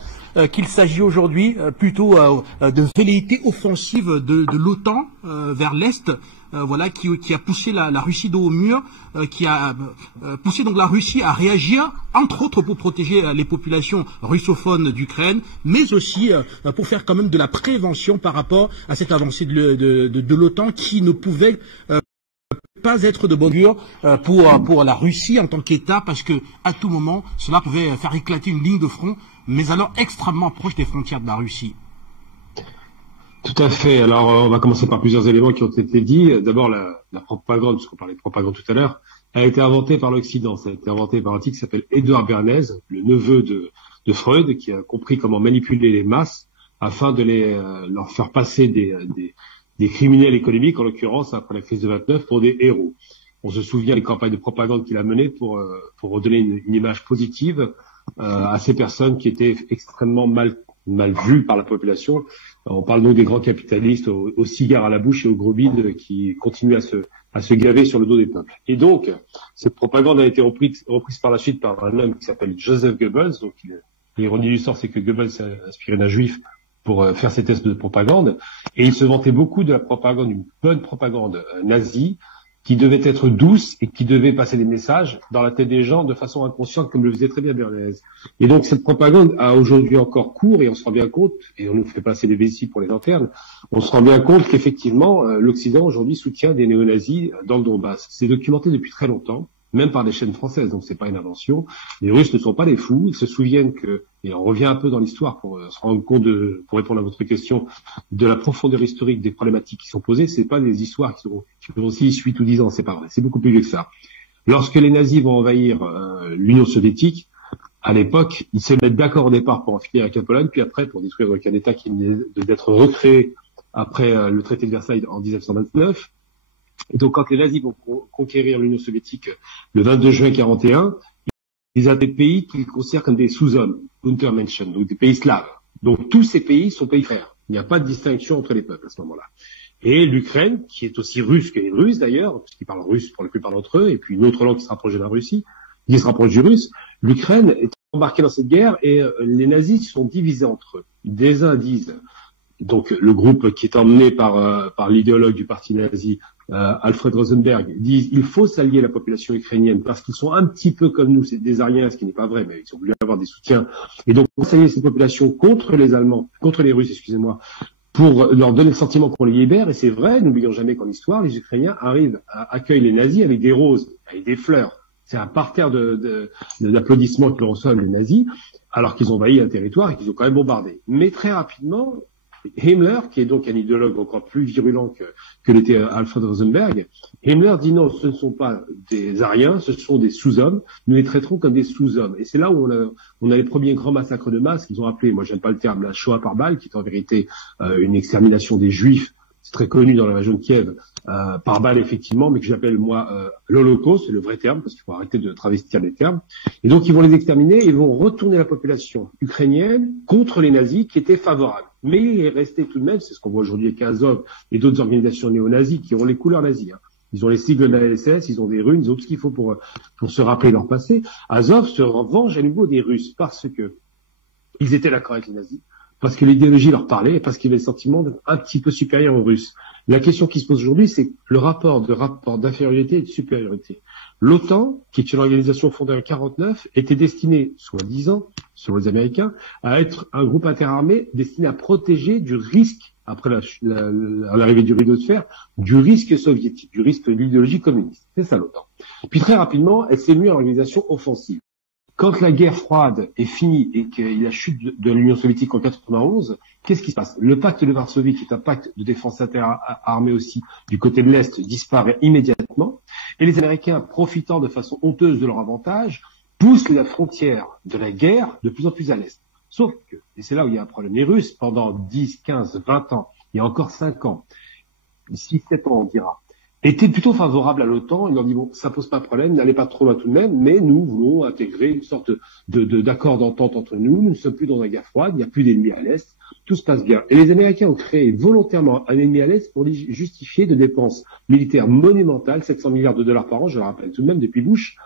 qu'il s'agit aujourd'hui plutôt de velléité offensive de l'OTAN vers l'Est, voilà, qui a poussé la Russie dos au mur, qui a poussé donc la Russie à réagir, entre autres pour protéger les populations russophones d'Ukraine, mais aussi pour faire quand même de la prévention par rapport à cette avancée de l'OTAN qui ne pouvait pas être de bonne augure pour la Russie en tant qu'État, parce que à tout moment, cela pouvait faire éclater une ligne de front, mais alors extrêmement proche des frontières de la Russie. Tout à fait. Alors, on va commencer par plusieurs éléments qui ont été dits. D'abord, la propagande, puisqu'on parlait de propagande tout à l'heure, a été inventée par l'Occident. Ça a été inventé par un type qui s'appelle Édouard Bernays, le neveu de Freud, qui a compris comment manipuler les masses afin de leur faire passer des criminels économiques, en l'occurrence, après la crise de 29, pour des héros. On se souvient des campagnes de propagande qu'il a menées pour redonner une image positive à ces personnes qui étaient extrêmement mal vues par la population. On parle donc des grands capitalistes aux cigares à la bouche et aux gros bides qui continuent à se gaver sur le dos des peuples. Et donc, cette propagande a été reprise par la suite par un homme qui s'appelle Joseph Goebbels. Donc, l'ironie du sort, c'est que Goebbels s'est inspiré d'un juif pour faire ses tests de propagande. Et il se vantait beaucoup de la propagande, une bonne propagande nazie, qui devait être douce et qui devait passer des messages dans la tête des gens de façon inconsciente, comme le faisait très bien Bernays. Et donc cette propagande a aujourd'hui encore cours, et on se rend bien compte, et on nous fait passer des vessies pour les internes, on se rend bien compte qu'effectivement l'Occident aujourd'hui soutient des néo-nazis dans le Donbass. C'est documenté depuis très longtemps, même par des chaînes françaises, donc c'est pas une invention. Les Russes ne sont pas des fous, ils se souviennent que, et on revient un peu dans l'histoire pour se rendre compte pour répondre à votre question, de la profondeur historique des problématiques qui sont posées. C'est pas des histoires qui ont 6, 8 ou 10 ans, c'est pas vrai, c'est beaucoup plus vieux que ça. Lorsque les nazis vont envahir l'Union soviétique, à l'époque, ils se mettent d'accord au départ pour en finir avec la Pologne, puis après pour détruire aucun État qui venait d'être recréé après le traité de Versailles en 1929. Et donc, quand les nazis vont conquérir l'Union soviétique le 22 juin 1941, ils ont des pays qu'ils considèrent comme des sous-hommes, Untermenschen, donc des pays slaves. Donc, tous ces pays sont pays frères. Il n'y a pas de distinction entre les peuples à ce moment-là. Et l'Ukraine, qui est aussi russe que les Russes d'ailleurs, parce qu'ils parlent russe pour la plupart d'entre eux, et puis une autre langue qui se rapproche de la Russie, qui se rapproche du russe, l'Ukraine est embarquée dans cette guerre et les nazis sont divisés entre eux. Des uns disent, donc le groupe qui est emmené par l'idéologue du parti nazi, Alfred Rosenberg, disent il faut s'allier à la population ukrainienne parce qu'ils sont un petit peu comme nous, c'est des Ariens, ce qui n'est pas vrai, mais ils ont voulu avoir des soutiens. Et donc, on s'allier cette population contre les Allemands, contre les Russes, excusez-moi, pour leur donner le sentiment qu'on les libère. Et c'est vrai, n'oublions jamais qu'en histoire, les Ukrainiens accueillent les nazis avec des roses, avec des fleurs. C'est un parterre d'applaudissements que reçoivent les nazis, alors qu'ils ont envahi un territoire et qu'ils ont quand même bombardé. Mais très rapidement, Himmler, qui est donc un idéologue encore plus virulent que l'était Alfred Rosenberg, Himmler dit non, ce ne sont pas des Aryens, ce sont des sous-hommes, nous les traiterons comme des sous-hommes. Et c'est là où on a les premiers grands massacres de masse qu'ils ont appelés, moi j'aime pas le terme, la Shoah par balle, qui est en vérité une extermination des Juifs. C'est très connu dans la région de Kiev, par balle effectivement, mais que j'appelle moi l'Holocauste, c'est le vrai terme, parce qu'il faut arrêter de travestir les termes. Et donc ils vont les exterminer, ils vont retourner la population ukrainienne contre les nazis qui étaient favorables. Mais il est resté tout de même, c'est ce qu'on voit aujourd'hui avec Azov et d'autres organisations néo-nazis qui ont les couleurs nazies. Hein. Ils ont les sigles de la SS, ils ont des runes, ils ont tout ce qu'il faut pour se rappeler leur passé. Azov se venge à nouveau des Russes parce que ils étaient d'accord avec les nazis, parce que l'idéologie leur parlait et parce qu'il y avait le sentiment d'être un petit peu supérieur aux Russes. La question qui se pose aujourd'hui, c'est le rapport d'infériorité et de supériorité. L'OTAN, qui est une organisation fondée en 1949, était destinée, soi-disant, selon les Américains, à être un groupe interarmé destiné à protéger du risque, après l'arrivée du rideau de fer, du risque soviétique, du risque de l'idéologie communiste. C'est ça l'OTAN. Puis très rapidement, elle s'est mue en organisation offensive. Quand la guerre froide est finie et qu'il y a la chute de l'Union soviétique en 1991, qu'est-ce qui se passe? Le pacte de Varsovie, qui est un pacte de défense interarmée aussi du côté de l'Est, disparaît immédiatement. Et les Américains, profitant de façon honteuse de leur avantage, poussent la frontière de la guerre de plus en plus à l'Est. Sauf que, et c'est là où il y a un problème, les Russes, pendant 10, 15, 20 ans, il y a encore 5 ans, 6, 7 ans on dira, étaient plutôt favorables à l'OTAN. Ils leur dit bon, ça pose pas de problème, n'allez pas trop loin tout de même, mais nous voulons intégrer une sorte d'accord d'entente entre nous. Nous ne sommes plus dans la guerre froide, il n'y a plus d'ennemis à l'Est, tout se passe bien. Et les Américains ont créé volontairement un ennemi à l'Est pour justifier de dépenses militaires monumentales, 700 milliards de dollars par an, je le rappelle tout de même depuis Bush,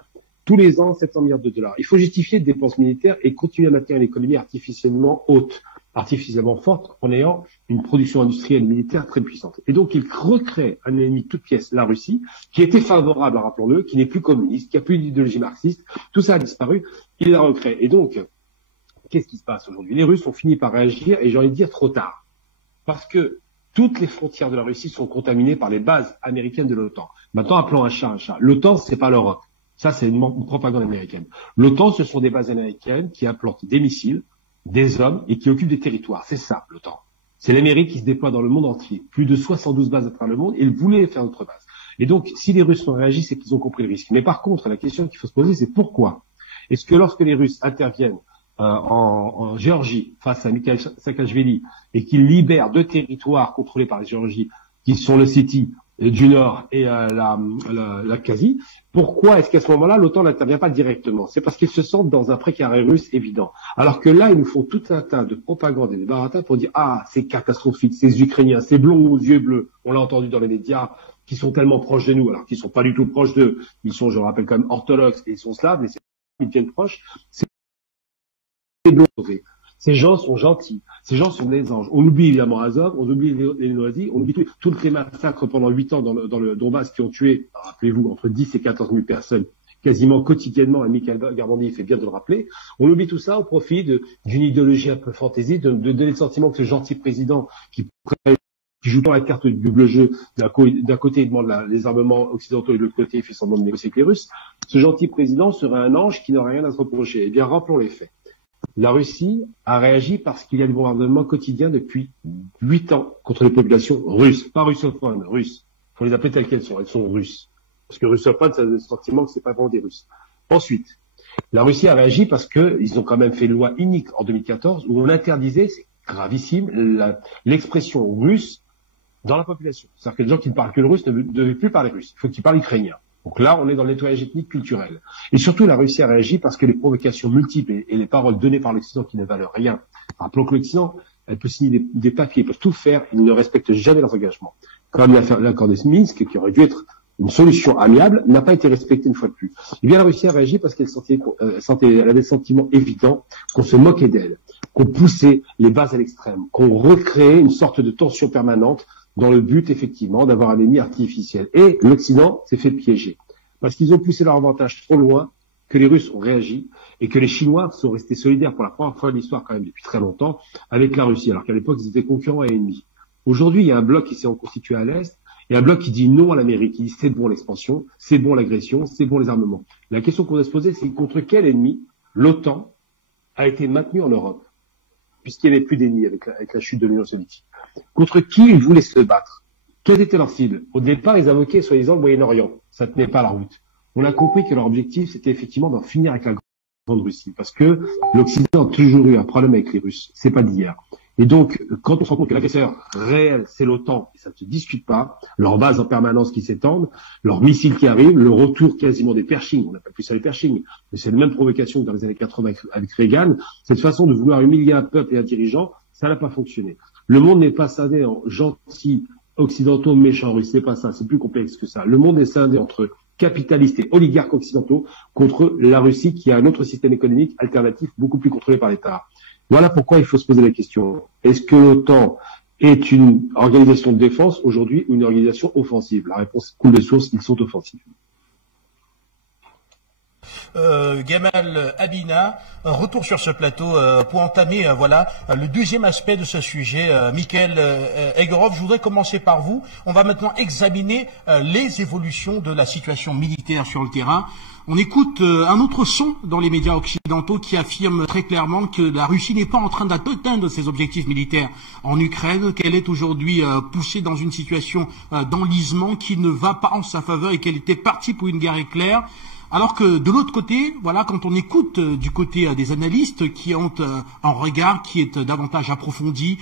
tous les ans 700 milliards de dollars. Il faut justifier de dépenses militaires et continuer à maintenir une économie artificiellement haute, artificiellement forte, en ayant une production industrielle militaire très puissante. Et donc, il recrée un ennemi de toute pièce, la Russie, qui était favorable, rappelons-le, qui n'est plus communiste, qui n'a plus d'idéologie marxiste. Tout ça a disparu, il la recrée. Et donc, qu'est-ce qui se passe aujourd'hui? Les Russes ont fini par réagir, et j'ai envie de dire trop tard. Parce que toutes les frontières de la Russie sont contaminées par les bases américaines de l'OTAN. Maintenant, appelons un chat un chat. L'OTAN, c'est pas l'Europe. Ça, c'est une propagande américaine. L'OTAN, ce sont des bases américaines qui implantent des missiles, des hommes et qui occupent des territoires. C'est ça, l'OTAN. C'est l'Amérique qui se déploie dans le monde entier. Plus de 72 bases à travers le monde et ils voulaient faire d'autres bases. Et donc, si les Russes ont réagi, c'est qu'ils ont compris le risque. Mais par contre, la question qu'il faut se poser, c'est pourquoi? Est-ce que lorsque les Russes interviennent en Géorgie face à Mikhail Saakashvili et qu'ils libèrent 2 territoires contrôlés par la Géorgie, qui sont l'Ossétie du Nord et l'Abkhazie, pourquoi est-ce qu'à ce moment-là, l'OTAN n'intervient pas directement? C'est parce qu'ils se sentent dans un précaré russe évident. Alors que là, ils nous font tout un tas de propagande et de baratin pour dire « Ah, c'est catastrophique, ces Ukrainiens, ces blonds aux yeux bleus, on l'a entendu dans les médias, qui sont tellement proches de nous, alors qu'ils sont pas du tout proches d'eux. Ils sont, je le rappelle, quand même orthodoxes et ils sont slaves, mais ils viennent proches. C'est blonds. Ces gens sont gentils. Ces gens sont des anges. On oublie évidemment Azov, on oublie les nazis, on oublie tous les massacres pendant 8 ans dans le Donbass qui ont tué, rappelez-vous, entre 10 et 14 000 personnes quasiment quotidiennement, et Michael Garbandi fait bien de le rappeler. On oublie tout ça au profit d'une idéologie un peu fantaisie, de donner le sentiment que ce gentil président qui joue dans la carte du double jeu, d'un côté il demande les armements occidentaux et de l'autre côté il fait semblant de négocier avec les Russes, ce gentil président serait un ange qui n'aurait rien à se reprocher. Eh bien, rappelons les faits. La Russie a réagi parce qu'il y a des bombardements quotidiens depuis 8 ans contre les populations russes, pas russophones, russes. Il faut les appeler telles qu'elles sont. Elles sont russes. Parce que russophone, ça a le sentiment que c'est pas vraiment des Russes. Ensuite, la Russie a réagi parce qu'ils ont quand même fait une loi unique en 2014 où on interdisait, c'est gravissime, l'expression russe dans la population. C'est-à-dire que les gens qui ne parlent que le russe ne devaient plus parler russe. Il faut qu'ils parlent ukrainien. Donc là, on est dans le nettoyage ethnique culturel. Et surtout, la Russie a réagi parce que les provocations multiples et les paroles données par l'Occident qui ne valent rien. Rappelons que l'Occident, elle peut signer des papiers, ils peuvent tout faire, ils ne respectent jamais leurs engagements. Comme l'accord de Minsk, qui aurait dû être une solution amiable, n'a pas été respecté une fois de plus. Eh bien, la Russie a réagi parce qu'elle elle avait le sentiment évident qu'on se moquait d'elle, qu'on poussait les bases à l'extrême, qu'on recréait une sorte de tension permanente dans le but, effectivement, d'avoir un ennemi artificiel. Et l'Occident s'est fait piéger. Parce qu'ils ont poussé leur avantage trop loin, que les Russes ont réagi, et que les Chinois sont restés solidaires pour la première fois de l'histoire, quand même, depuis très longtemps, avec la Russie, alors qu'à l'époque, ils étaient concurrents et ennemis. Aujourd'hui, il y a un bloc qui s'est reconstitué à l'Est, et un bloc qui dit non à l'Amérique, qui dit c'est bon l'expansion, c'est bon l'agression, c'est bon les armements. La question qu'on doit se poser, c'est contre quel ennemi l'OTAN a été maintenue en Europe. puisqu'il n'y avait plus d'ennemis avec la chute de l'Union soviétique. Contre qui ils voulaient se battre? Quelle était leur cible? Au départ, ils invoquaient soi-disant le Moyen-Orient. Ça tenait pas la route. On a compris que leur objectif, c'était effectivement d'en finir avec la grande Russie, parce que l'Occident a toujours eu un problème avec les Russes. C'est pas d'hier. Et donc, quand on se rend compte que l'agresseur réel, c'est l'OTAN, et ça ne se discute pas, leurs bases en permanence qui s'étendent, leurs missiles qui arrivent, le retour quasiment des Pershing, on n'appelle plus ça les Pershing, mais c'est la même provocation que dans les années 80 avec Reagan, cette façon de vouloir humilier un peuple et un dirigeant, ça n'a pas fonctionné. Le monde n'est pas scindé en gentils occidentaux, méchants russes, c'est pas ça, c'est plus complexe que ça. Le monde est scindé entre capitalistes et oligarques occidentaux contre la Russie qui a un autre système économique alternatif beaucoup plus contrôlé par l'État. Voilà pourquoi il faut se poser la question. Est-ce que l'OTAN est une organisation de défense aujourd'hui ou une organisation offensive? La réponse coule de source, ils sont offensifs. Gamal Abina, retour sur ce plateau pour entamer le deuxième aspect de ce sujet. Mikhail Egorov, je voudrais commencer par vous. On va maintenant examiner les évolutions de la situation militaire sur le terrain. On écoute un autre son dans les médias occidentaux qui affirme très clairement que la Russie n'est pas en train d'atteindre ses objectifs militaires en Ukraine, qu'elle est aujourd'hui poussée dans une situation d'enlisement qui ne va pas en sa faveur et qu'elle était partie pour une guerre éclair. Alors que de l'autre côté, quand on écoute du côté des analystes qui ont un regard qui est davantage approfondi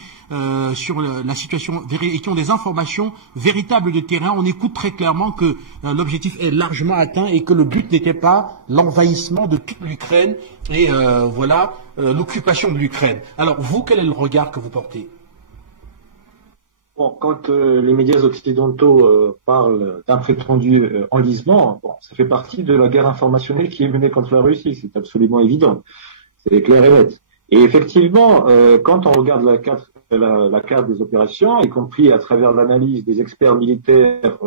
sur la situation et qui ont des informations véritables de terrain, on écoute très clairement que l'objectif est largement atteint et que le but n'était pas l'envahissement de toute l'Ukraine et l'occupation de l'Ukraine. Alors vous, quel est le regard que vous portez ? Bon, quand les médias occidentaux parlent d'un prétendu enlisement, ça fait partie de la guerre informationnelle qui est menée contre la Russie, c'est absolument évident, c'est clair et net. Et effectivement, quand on regarde la carte des opérations, y compris à travers l'analyse des experts militaires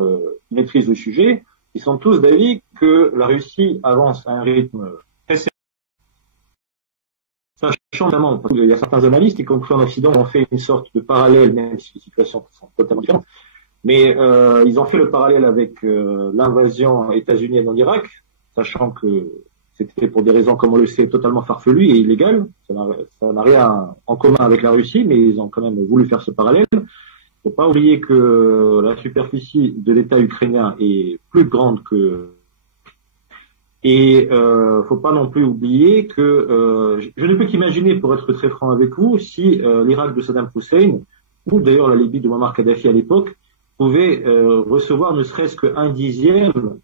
qui maîtrisent le sujet, ils sont tous d'avis que la Russie avance à un rythme très serré. Sachant notamment, parce qu'il y a certains analystes, y compris en Occident, ont fait une sorte de parallèle, même si les situations sont totalement différentes, mais ils ont fait le parallèle avec l'invasion états-unienne en Irak, sachant que c'était pour des raisons, comme on le sait, totalement farfelues et illégales. Ça n'a rien en commun avec la Russie, mais ils ont quand même voulu faire ce parallèle. Il ne faut pas oublier que la superficie de l'État ukrainien est plus grande que... Et faut pas non plus oublier que je ne peux qu'imaginer, pour être très franc avec vous, si l'Irak de Saddam Hussein, ou d'ailleurs la Libye de Muammar Kadhafi à l'époque, pouvait recevoir ne serait-ce qu'un dixième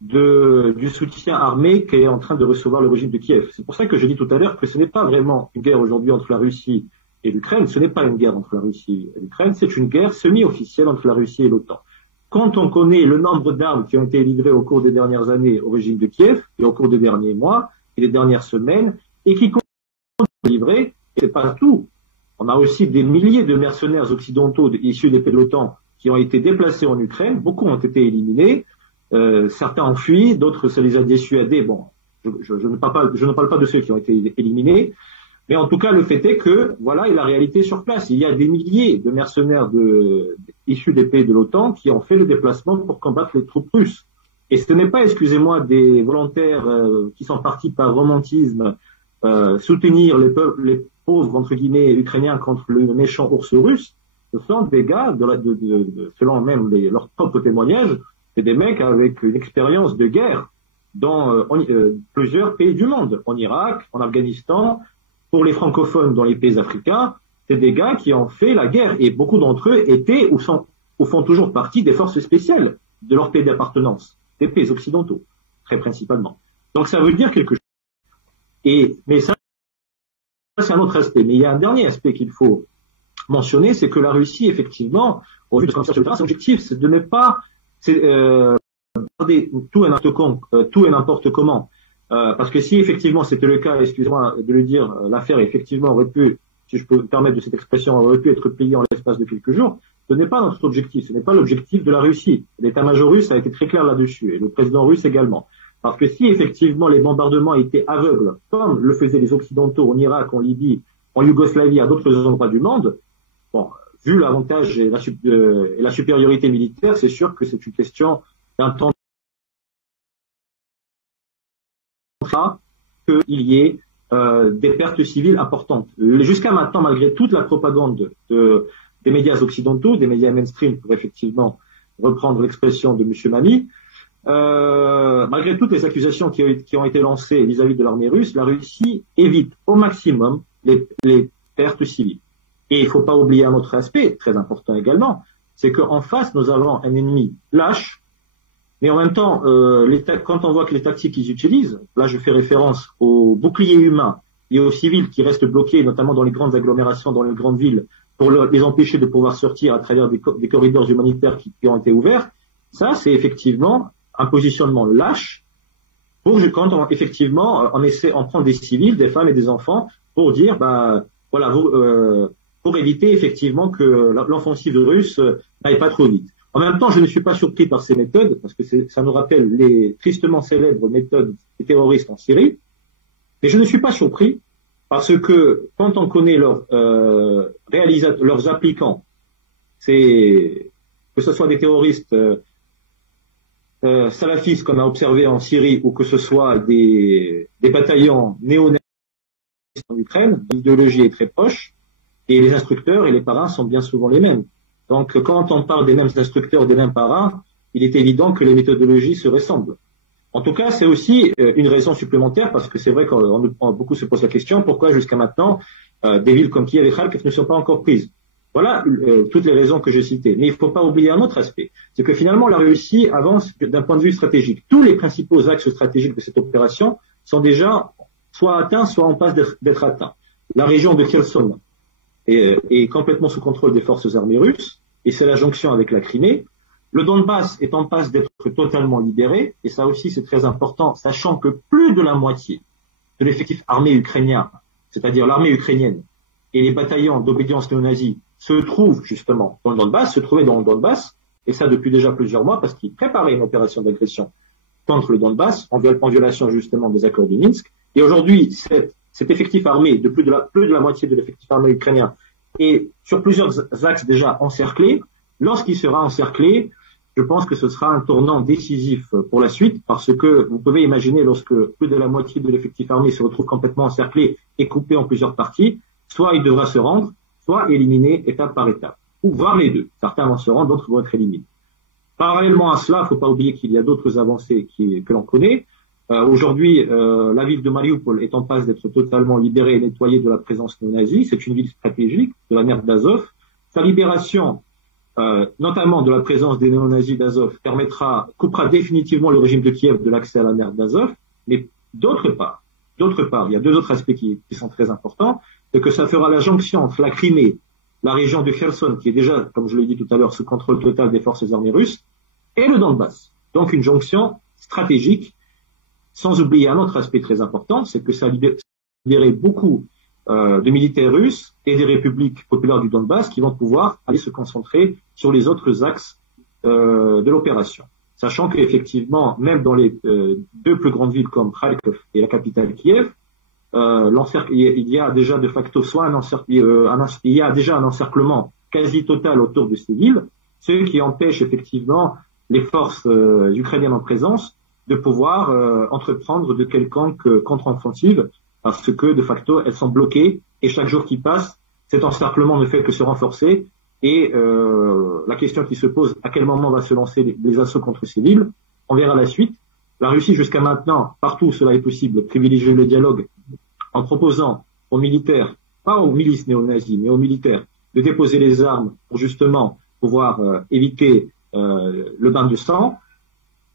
du soutien armé qu'est en train de recevoir le régime de Kiev. C'est pour ça que je dis tout à l'heure que ce n'est pas vraiment une guerre aujourd'hui entre la Russie et l'Ukraine. Ce n'est pas une guerre entre la Russie et l'Ukraine, c'est une guerre semi-officielle entre la Russie et l'OTAN. Quand on connaît le nombre d'armes qui ont été livrées au cours des dernières années au régime de Kiev et au cours des derniers mois et des dernières semaines et qui continuent à livrer, c'est pas tout. On a aussi des milliers de mercenaires occidentaux issus des pays de l'OTAN qui ont été déplacés en Ukraine. Beaucoup ont été éliminés. Certains ont fui, d'autres ça les a dissuadés. Bon, je ne parle pas de ceux qui ont été éliminés. Mais en tout cas, le fait est que, voilà, est la réalité sur place. Il y a des milliers de mercenaires issus des pays de l'OTAN qui ont fait le déplacement pour combattre les troupes russes. Et ce n'est pas, excusez-moi, des volontaires qui sont partis par romantisme soutenir les pauvres, entre guillemets, ukrainiens contre le méchant ours russe. Ce sont des gars, selon même leurs propres témoignages, c'est des mecs avec une expérience de guerre dans plusieurs pays du monde, en Irak, en Afghanistan. Pour les francophones dans les pays africains, c'est des gars qui ont fait la guerre et beaucoup d'entre eux étaient ou font toujours partie des forces spéciales de leur pays d'appartenance, des pays occidentaux, très principalement. Donc ça veut dire quelque chose. Mais ça, c'est un autre aspect. Mais il y a un dernier aspect qu'il faut mentionner, c'est que la Russie, effectivement, au vu de ce qu'on cherche sur le terrain, son objectif, c'est de ne pas regarder tout et n'importe comment. Parce que si effectivement c'était le cas, excusez-moi de le dire, l'affaire effectivement aurait pu, si je peux me permettre de cette expression, aurait pu être pliée en l'espace de quelques jours, ce n'est pas notre objectif, ce n'est pas l'objectif de la Russie. L'état-major russe a été très clair là-dessus, et le président russe également. Parce que si effectivement les bombardements étaient aveugles, comme le faisaient les Occidentaux en Irak, en Libye, en Yougoslavie, à d'autres endroits du monde, bon, vu l'avantage et la supériorité militaire, c'est sûr que c'est une question d'un temps qu'il y ait des pertes civiles importantes. Jusqu'à maintenant, malgré toute la propagande des médias occidentaux, des médias mainstream, pour effectivement reprendre l'expression de M. Mami, malgré toutes les accusations qui ont été lancées vis-à-vis de l'armée russe, la Russie évite au maximum les pertes civiles. Et il ne faut pas oublier un autre aspect très important également, c'est qu'en face, nous avons un ennemi lâche, mais en même temps, quand on voit que les tactiques qu'ils utilisent, là je fais référence aux boucliers humains et aux civils qui restent bloqués, notamment dans les grandes agglomérations, dans les grandes villes, pour les empêcher de pouvoir sortir à travers des corridors humanitaires qui ont été ouverts, ça c'est effectivement un positionnement lâche quand on prend des civils, des femmes et des enfants pour dire, pour éviter effectivement que l'offensive russe n'aille pas trop vite. En même temps, je ne suis pas surpris par ces méthodes, parce que ça nous rappelle les tristement célèbres méthodes des terroristes en Syrie, mais je ne suis pas surpris parce que quand on connaît leurs applicants, que ce soit des terroristes salafistes qu'on a observés en Syrie ou que ce soit des bataillons néo-nazistes en Ukraine, l'idéologie est très proche et les instructeurs et les parrains sont bien souvent les mêmes. Donc quand on parle des mêmes instructeurs, des mêmes parrains, il est évident que les méthodologies se ressemblent. En tout cas, c'est aussi une raison supplémentaire parce que c'est vrai qu'on beaucoup se pose la question pourquoi jusqu'à maintenant des villes comme Kiev et Kharkiv ne sont pas encore prises. Voilà toutes les raisons que j'ai citées. Mais il ne faut pas oublier un autre aspect, c'est que finalement la Russie avance d'un point de vue stratégique. Tous les principaux axes stratégiques de cette opération sont déjà soit atteints, soit en passe d'être atteints. La région de Kherson est complètement sous contrôle des forces armées russes, et c'est la jonction avec la Crimée. Le Donbass est en passe d'être totalement libéré, et ça aussi c'est très important, sachant que plus de la moitié de l'effectif armé ukrainien, c'est-à-dire l'armée ukrainienne, et les bataillons d'obédience néo-nazie se trouvaient justement dans le Donbass, et ça depuis déjà plusieurs mois, parce qu'ils préparaient une opération d'agression contre le Donbass, en violation justement des accords de Minsk. Et aujourd'hui, cet effectif armé de plus de la moitié de l'effectif armé ukrainien est sur plusieurs axes déjà encerclé. Lorsqu'il sera encerclé, je pense que ce sera un tournant décisif pour la suite, parce que vous pouvez imaginer lorsque plus de la moitié de l'effectif armé se retrouve complètement encerclé et coupé en plusieurs parties, soit il devra se rendre, soit éliminer étape par étape, ou voire les deux. Certains vont se rendre, d'autres vont être éliminés. Parallèlement à cela, il ne faut pas oublier qu'il y a d'autres avancées que l'on connaît. Aujourd'hui, la ville de Mariupol est en passe d'être totalement libérée et nettoyée de la présence néo-nazie. C'est une ville stratégique de la mer d'Azov. Sa libération, notamment de la présence des néo-nazis d'Azov, coupera définitivement le régime de Kiev de l'accès à la mer d'Azov. Mais d'autre part, il y a deux autres aspects qui sont très importants, c'est que ça fera la jonction entre la Crimée, la région de Kherson, qui est déjà, comme je l'ai dit tout à l'heure, sous contrôle total des forces armées russes, et le Donbass. Donc une jonction stratégique. Sans oublier un autre aspect très important, c'est que ça a libéré beaucoup de militaires russes et des républiques populaires du Donbass qui vont pouvoir aller se concentrer sur les autres axes de l'opération. Sachant qu'effectivement, même dans les deux plus grandes villes comme Kharkiv et la capitale Kiev, il y a déjà de facto il y a déjà un encerclement quasi total autour de ces villes, ce qui empêche effectivement les forces ukrainiennes en présence de pouvoir entreprendre de quelconque contre-offensive, parce que de facto elles sont bloquées et chaque jour qui passe, cet encerclement ne fait que se renforcer et la question qui se pose, à quel moment va se lancer les assauts contre ces villes, on verra la suite. La Russie jusqu'à maintenant, partout où cela est possible, privilégie le dialogue en proposant aux militaires, pas aux milices néo-nazis, mais aux militaires, de déposer les armes pour justement pouvoir éviter le bain de sang.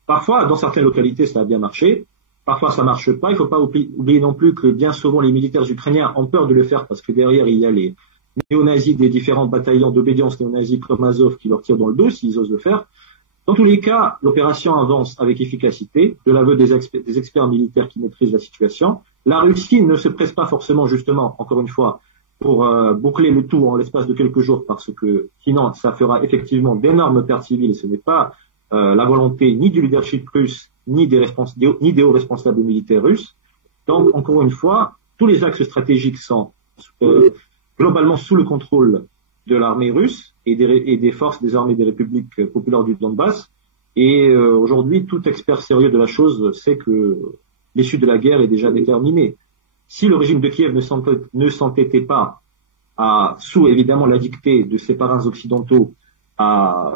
Parfois, dans certaines localités, ça a bien marché. Parfois, ça marche pas. Il ne faut pas oublier non plus que bien souvent, les militaires ukrainiens ont peur de le faire parce que derrière, il y a les néo-nazis des différents bataillons d'obédience néo-nazis comme Azov qui leur tirent dans le dos s'ils osent le faire. Dans tous les cas, l'opération avance avec efficacité, de l'aveu des experts militaires qui maîtrisent la situation. La Russie ne se presse pas forcément, justement, encore une fois, pour boucler le tout en l'espace de quelques jours parce que sinon, ça fera effectivement d'énormes pertes civiles et ce n'est pas la volonté ni du leadership russe, ni des hauts responsables militaires russes. Donc, encore une fois, tous les axes stratégiques sont globalement sous le contrôle de l'armée russe et des forces des armées des républiques populaires du Donbass. Et aujourd'hui, tout expert sérieux de la chose sait que l'issue de la guerre est déjà déterminée. si le régime de Kiev ne s'entêtait pas sous évidemment la dictée de ses parrains occidentaux, à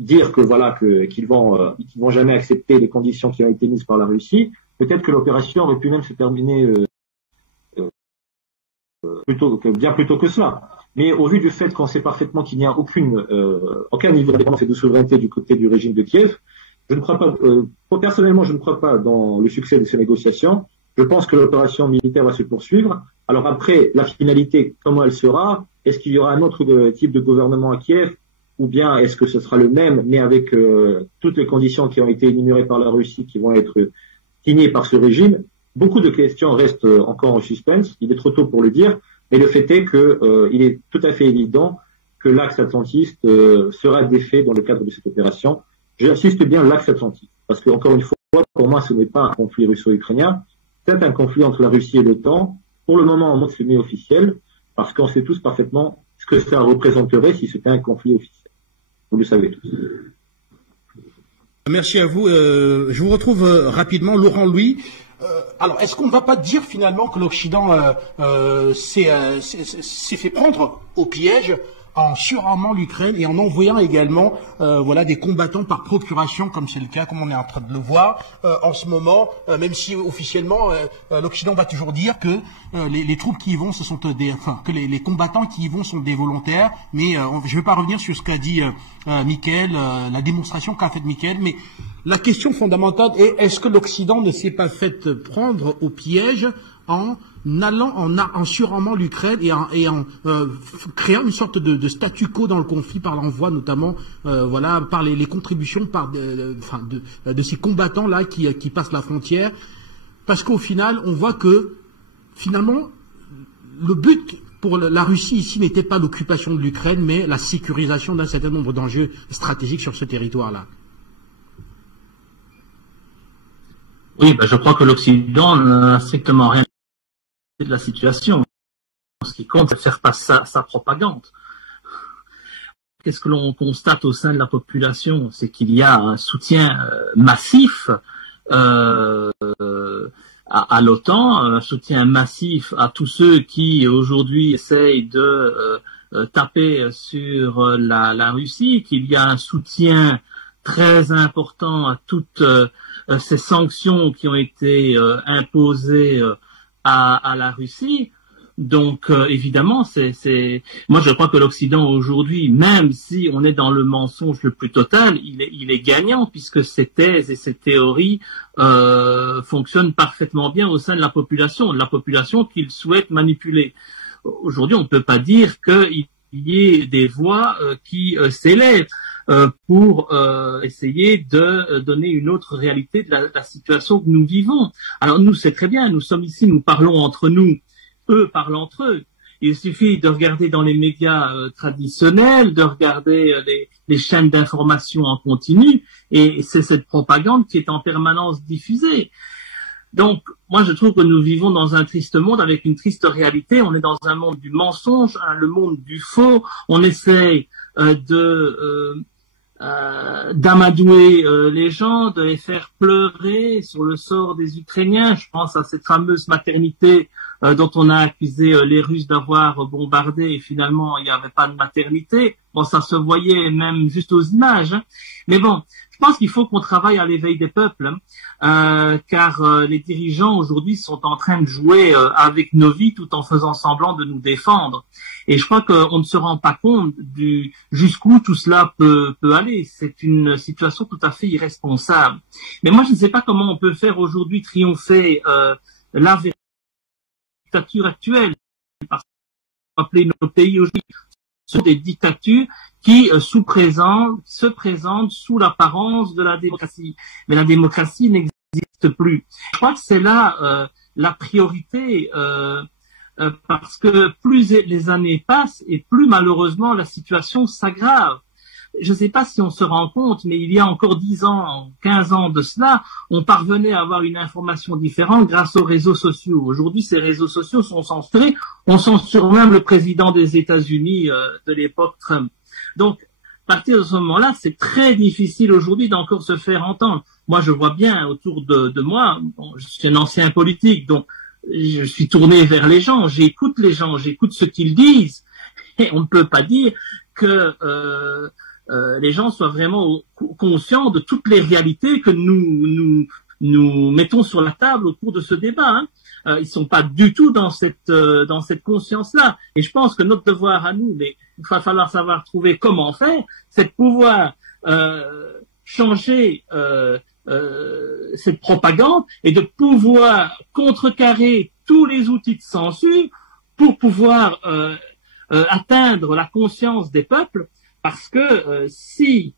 dire que voilà qu'ils vont jamais accepter les conditions qui ont été mises par la Russie, peut-être que l'opération aurait pu même se terminer bien plus tôt que cela. Mais au vu du fait qu'on sait parfaitement qu'il n'y a aucun niveau d'indépendance et de souveraineté du côté du régime de Kiev, je ne crois pas, personnellement, je ne crois pas dans le succès de ces négociations. Je pense que l'opération militaire va se poursuivre. Alors après, la finalité, comment elle sera? Est-ce qu'il y aura un autre type de gouvernement à Kiev? Ou bien est-ce que ce sera le même, mais avec toutes les conditions qui ont été énumérées par la Russie, qui vont être signées par ce régime? Beaucoup de questions restent encore en suspense. Il est trop tôt pour le dire, mais le fait est que il est tout à fait évident que l'axe atlantiste sera défait dans le cadre de cette opération. J'insiste bien l'axe atlantiste, parce que encore une fois, pour moi, ce n'est pas un conflit russo-ukrainien, c'est un conflit entre la Russie et l'OTAN. Pour le moment, en mode semi-officiel, parce qu'on sait tous parfaitement ce que ça représenterait si c'était un conflit officiel. Vous le savez tous. Merci à vous. Je vous retrouve rapidement, Laurent Louis. Alors, est-ce qu'on ne va pas dire finalement que l'Occident s'est fait prendre au piège en surarmant l'Ukraine et en envoyant également des combattants par procuration, comme c'est le cas, comme on est en train de le voir en ce moment, même si officiellement l'Occident va toujours dire que les troupes qui y vont, que les combattants qui y vont sont des volontaires, mais je ne vais pas revenir sur ce qu'a dit Mickaël, la démonstration qu'a faite Mickaël, mais la question fondamentale est, est-ce que l'Occident ne s'est pas fait prendre au piège en surarmant l'Ukraine et en créant une sorte de statu quo dans le conflit par l'envoi notamment par les contributions de ces combattants là qui passent la frontière, parce qu'au final on voit que finalement le but pour la Russie ici n'était pas l'occupation de l'Ukraine mais la sécurisation d'un certain nombre d'enjeux stratégiques sur ce territoire là. Oui, je crois que l'Occident n'a strictement rien de la situation. Ce qui compte, c'est faire passer sa propagande. Qu'est-ce que l'on constate au sein de la population? C'est qu'il y a un soutien massif à l'OTAN, un soutien massif à tous ceux qui aujourd'hui essayent de taper sur la Russie, qu'il y a un soutien très important à toutes ces sanctions qui ont été imposées à la Russie. Donc évidemment, moi je crois que l'Occident aujourd'hui, même si on est dans le mensonge le plus total, il est gagnant puisque ces thèses et ces théories fonctionnent parfaitement bien au sein de la population qu'il souhaite manipuler. Aujourd'hui, on ne peut pas dire qu'il y ait des voix qui s'élèvent pour essayer de donner une autre réalité de la situation que nous vivons. Alors nous, c'est très bien, nous sommes ici, nous parlons entre nous, eux parlent entre eux. Il suffit de regarder dans les médias traditionnels, de regarder les chaînes d'information en continu, et c'est cette propagande qui est en permanence diffusée. Donc, moi, je trouve que nous vivons dans un triste monde avec une triste réalité. On est dans un monde du mensonge, le monde du faux. On essaye d'amadouer les gens, de les faire pleurer sur le sort des Ukrainiens. Je pense à cette fameuse maternité dont on a accusé les Russes d'avoir bombardé et finalement il n'y avait pas de maternité. Bon, ça se voyait même juste aux images. Mais bon, je pense qu'il faut qu'on travaille à l'éveil des peuples, car les dirigeants aujourd'hui sont en train de jouer avec nos vies tout en faisant semblant de nous défendre. Et je crois qu'on ne se rend pas compte jusqu'où tout cela peut aller. C'est une situation tout à fait irresponsable. Mais moi, je ne sais pas comment on peut faire aujourd'hui triompher la dictature actuelle. Parce qu'on appelle nos pays aujourd'hui ce sont des dictatures qui se présentent sous l'apparence de la démocratie. Mais la démocratie n'existe plus. Je crois que c'est là la priorité, parce que plus les années passent et plus malheureusement la situation s'aggrave. Je ne sais pas si on se rend compte, mais il y a encore 10 ans, 15 ans de cela, on parvenait à avoir une information différente grâce aux réseaux sociaux. Aujourd'hui, ces réseaux sociaux sont censurés. On censure même le président des États-Unis de l'époque Trump. Donc, à partir de ce moment-là, c'est très difficile aujourd'hui d'encore se faire entendre. Moi, je vois bien autour de moi, je suis un ancien politique, donc je suis tourné vers les gens, j'écoute ce qu'ils disent, et on ne peut pas dire que les gens soient vraiment conscients de toutes les réalités que nous mettons sur la table au cours de ce débat. Hein. Ils sont pas du tout dans cette conscience-là. Et je pense que notre devoir à nous, mais il va falloir savoir trouver comment faire, c'est de pouvoir changer cette propagande et de pouvoir contrecarrer tous les outils de censure pour pouvoir atteindre la conscience des peuples, parce que si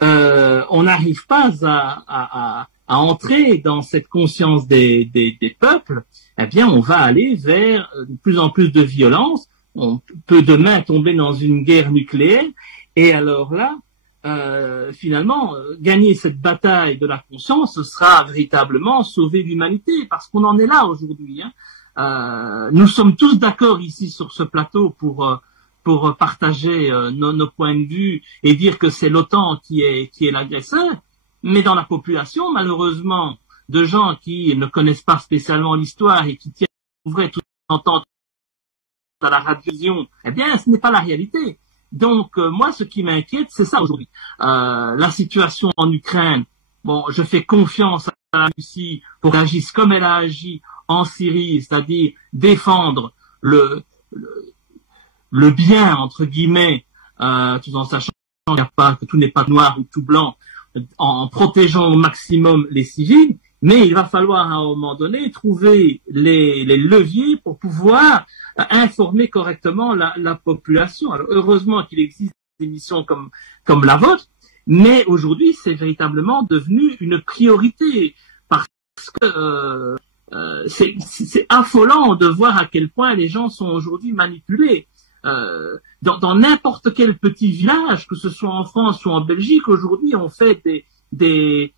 on n'arrive pas à entrer dans cette conscience des peuples, eh bien on va aller vers de plus en plus de violence. On peut demain tomber dans une guerre nucléaire, et alors là, finalement, gagner cette bataille de la conscience, ce sera véritablement sauver l'humanité, parce qu'on en est là aujourd'hui. Hein. Nous sommes tous d'accord ici sur ce plateau pour partager nos points de vue et dire que c'est l'OTAN qui est l'agresseur, mais dans la population, malheureusement, de gens qui ne connaissent pas spécialement l'histoire et qui tiennent tout entendre à la radio, eh bien, ce n'est pas la réalité. Donc, moi, ce qui m'inquiète, c'est ça aujourd'hui. La situation en Ukraine, bon, je fais confiance à la Russie pour qu'elle agisse comme elle a agi en Syrie, c'est-à-dire défendre le bien, entre guillemets, tout en sachant que tout n'est pas noir ou tout blanc, en protégeant au maximum les civils, mais il va falloir à un moment donné trouver les leviers pour pouvoir informer correctement la population. Alors, heureusement qu'il existe des émissions comme la vôtre, mais aujourd'hui c'est véritablement devenu une priorité, parce que c'est affolant de voir à quel point les gens sont aujourd'hui manipulés. Dans n'importe quel petit village, que ce soit en France ou en Belgique, aujourd'hui on fait des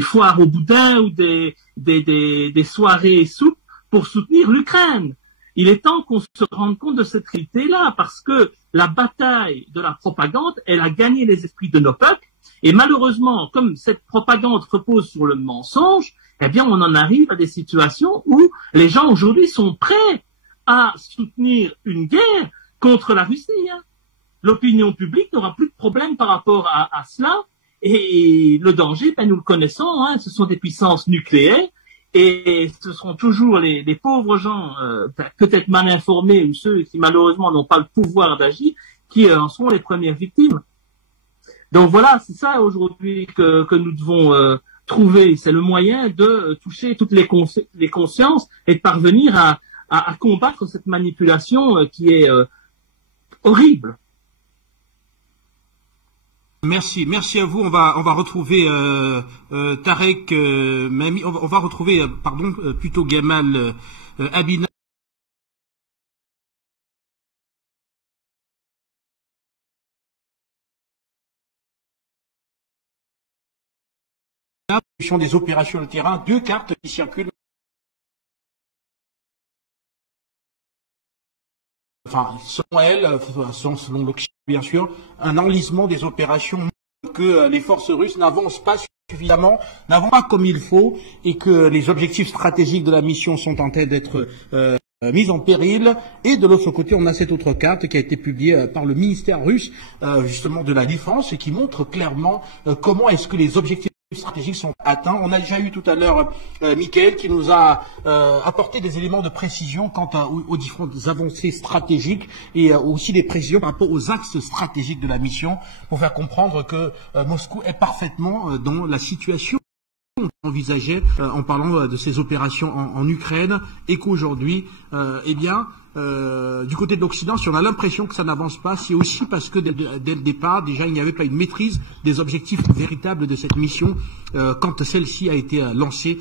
foires au boudin ou des soirées soupes pour soutenir l'Ukraine. Il est temps qu'on se rende compte de cette réalité-là, parce que la bataille de la propagande, elle a gagné les esprits de nos peuples, et malheureusement, comme cette propagande repose sur le mensonge, eh bien on en arrive à des situations où les gens aujourd'hui sont prêts à soutenir une guerre contre la Russie. Hein. L'opinion publique n'aura plus de problème par rapport à cela. Et le danger, ben, nous le connaissons, hein, ce sont des puissances nucléaires, et ce seront toujours les pauvres gens, peut-être mal informés, ou ceux qui malheureusement n'ont pas le pouvoir d'agir, qui en seront les premières victimes. Donc voilà, c'est ça aujourd'hui que nous devons trouver. C'est le moyen de toucher toutes les consciences et de parvenir à combattre cette manipulation qui est horrible. Merci à vous. On va retrouver Tarek, on va retrouver plutôt Gamal Abina. Des opérations de terrain, 2 cartes qui circulent. Enfin, selon elle, selon l'Occident, bien sûr, un enlisement des opérations, que les forces russes n'avancent pas suffisamment, n'avancent pas comme il faut, et que les objectifs stratégiques de la mission sont en train d'être mis en péril. Et de l'autre côté, on a cette autre carte qui a été publiée par le ministère russe, justement de la Défense, et qui montre clairement comment est-ce que les objectifs stratégiques sont atteints. On a déjà eu tout à l'heure Michael qui nous a apporté des éléments de précision quant aux différentes avancées stratégiques, et aussi des précisions par rapport aux axes stratégiques de la mission, pour faire comprendre que Moscou est parfaitement dans la situation envisageait en parlant de ces opérations en Ukraine, et qu'aujourd'hui, du côté de l'Occident, si on a l'impression que ça n'avance pas, c'est aussi parce que dès le départ, déjà, il n'y avait pas une maîtrise des objectifs véritables de cette mission quand celle-ci a été lancée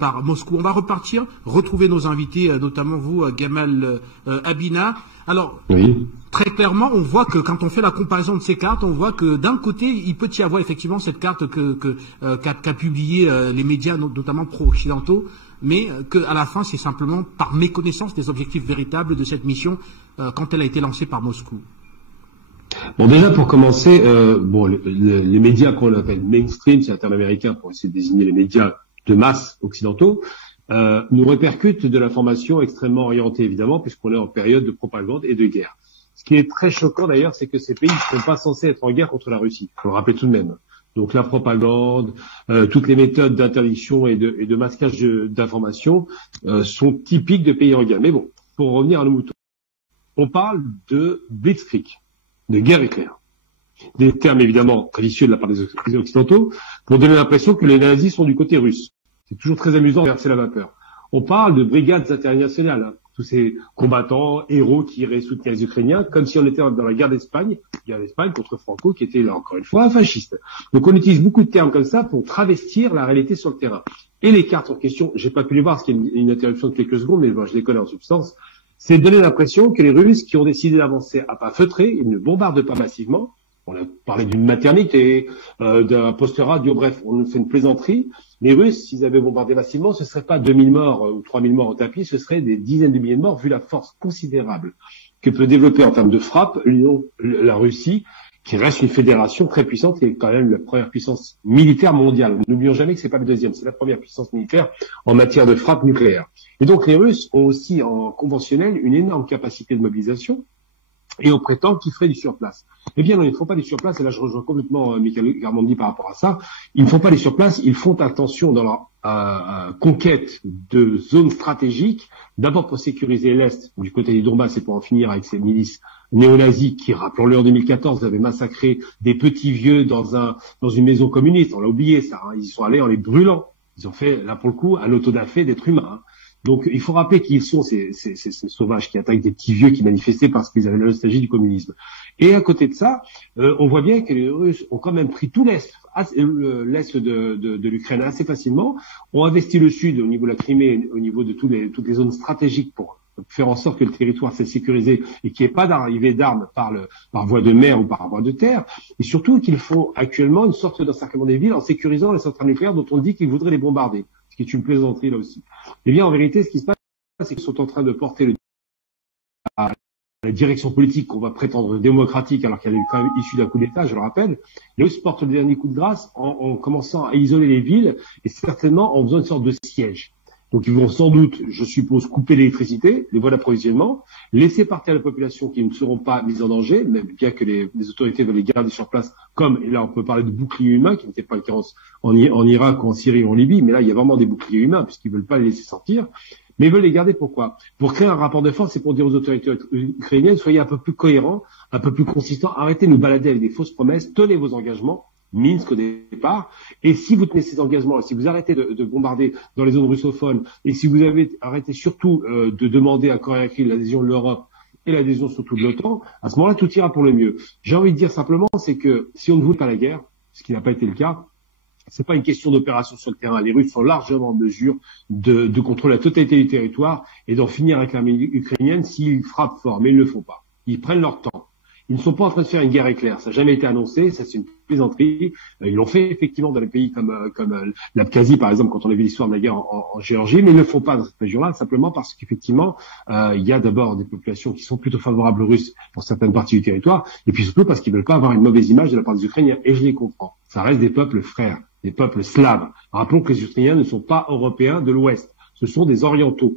par Moscou. On va retrouver nos invités, notamment vous, Gamal Abina. Alors, oui. Très clairement, on voit que quand on fait la comparaison de ces cartes, on voit que d'un côté, il peut y avoir effectivement cette carte qu'a publiée les médias, notamment pro-occidentaux, mais qu'à la fin, c'est simplement par méconnaissance des objectifs véritables de cette mission quand elle a été lancée par Moscou. Bon, déjà, pour commencer, les médias qu'on appelle mainstream, c'est un terme américain pour essayer de désigner les médias de masse occidentaux, nous répercute de l'information extrêmement orientée, évidemment, puisqu'on est en période de propagande et de guerre. Ce qui est très choquant d'ailleurs, c'est que ces pays ne sont pas censés être en guerre contre la Russie. Il faut le rappeler tout de même. Donc la propagande, toutes les méthodes d'interdiction et de masquage d'informations sont typiques de pays en guerre. Mais bon, pour revenir à nos moutons, on parle de blitzkrieg, de guerre éclair. Des termes évidemment très vicieux de la part des Occidentaux, pour donner l'impression que les nazis sont du côté russe. C'est toujours très amusant de verser la vapeur. On parle de brigades internationales, hein, tous ces combattants, héros qui iraient soutenir les Ukrainiens, comme si on était dans la guerre d'Espagne contre Franco, qui était là encore une fois un fasciste. Donc on utilise beaucoup de termes comme ça pour travestir la réalité sur le terrain. Et les cartes en question, j'ai pas pu les voir parce qu'il y a une interruption de quelques secondes, mais bon, je les connais en substance, c'est donner l'impression que les Russes qui ont décidé d'avancer à pas feutrés, ils ne bombardent pas massivement. On a parlé d'une maternité, d'un poste radio, bref, on nous fait une plaisanterie. Les Russes, s'ils avaient bombardé massivement, ce ne serait pas 2000 morts ou 3000 morts au tapis, ce serait des dizaines de milliers de morts, vu la force considérable que peut développer en termes de frappe la Russie, qui reste une fédération très puissante et quand même la première puissance militaire mondiale. N'oublions jamais que c'est pas la deuxième, c'est la première puissance militaire en matière de frappe nucléaire. Et donc les Russes ont aussi en conventionnel une énorme capacité de mobilisation. Et on prétend qu'ils feraient du surplace. Eh bien non, ils ne font pas du surplace, et là je rejoins complètement Michael Garmondi par rapport à ça. Ils ne font pas du surplace, ils font attention dans leur conquête de zones stratégiques, d'abord pour sécuriser l'Est, du côté du Donbass, et pour en finir avec ces milices néo-nazis qui, rappelons-le, en 2014, avaient massacré des petits vieux dans une maison communiste. On l'a oublié ça, hein. Ils y sont allés en les brûlant. Ils ont fait, là pour le coup, un autodafé d'êtres humains, hein. Donc, il faut rappeler qui ils sont, ces sauvages qui attaquent des petits vieux qui manifestaient parce qu'ils avaient la nostalgie du communisme. Et à côté de ça, on voit bien que les Russes ont quand même pris tout l'Est de l'Ukraine assez facilement, ont investi le Sud au niveau de la Crimée, au niveau de toutes les zones stratégiques pour faire en sorte que le territoire s'est sécurisé et qu'il n'y ait pas d'arrivée d'armes par voie de mer ou par voie de terre, et surtout qu'ils font actuellement une sorte d'encerclement des villes en sécurisant les centrales nucléaires dont on dit qu'ils voudraient les bombarder. Ce qui est une plaisanterie là aussi. Eh bien, en vérité, ce qui se passe, c'est qu'ils sont en train de porter la direction politique qu'on va prétendre démocratique, alors qu'elle est quand même issue d'un coup d'État, je le rappelle. Les Russes portent le dernier coup de grâce en commençant à isoler les villes et certainement en faisant une sorte de siège. Donc, ils vont sans doute, je suppose, couper l'électricité, les voies d'approvisionnement, laisser partir la population qui ne seront pas mises en danger, même bien que les autorités veulent les garder sur place, comme, et là on peut parler de boucliers humains, qui n'étaient pas le cas en Irak ou en Syrie ou en Libye, mais là il y a vraiment des boucliers humains, puisqu'ils veulent pas les laisser sortir, mais ils veulent les garder pourquoi? Pour créer un rapport de force et pour dire aux autorités ukrainiennes, soyez un peu plus cohérents, un peu plus consistants, arrêtez de nous balader avec des fausses promesses, tenez vos engagements, Minsk au départ, et si vous tenez ces engagements, si vous arrêtez de bombarder dans les zones russophones, et si vous avez arrêté surtout de demander à corps et à cri l'adhésion de l'Europe et l'adhésion surtout de l'OTAN, à ce moment-là, tout ira pour le mieux. J'ai envie de dire simplement, c'est que si on ne voulait pas la guerre, ce qui n'a pas été le cas, c'est pas une question d'opération sur le terrain. Les Russes sont largement en mesure de contrôler la totalité du territoire et d'en finir avec l'armée ukrainienne s'ils frappent fort, mais ils ne le font pas. Ils prennent leur temps. Ils ne sont pas en train de faire une guerre éclair. Ça n'a jamais été annoncé. Ça, c'est une plaisanterie. Ils l'ont fait effectivement dans les pays comme l'Abkhazie, par exemple, quand on a vu l'histoire de la guerre en Géorgie, mais ils ne le font pas dans cette région-là, simplement parce qu'effectivement, il y a d'abord des populations qui sont plutôt favorables aux Russes pour certaines parties du territoire, et puis surtout parce qu'ils ne veulent pas avoir une mauvaise image de la part des Ukrainiens. Et je les comprends. Ça reste des peuples frères, des peuples slaves. Rappelons que les Ukrainiens ne sont pas européens de l'Ouest. Ce sont des orientaux.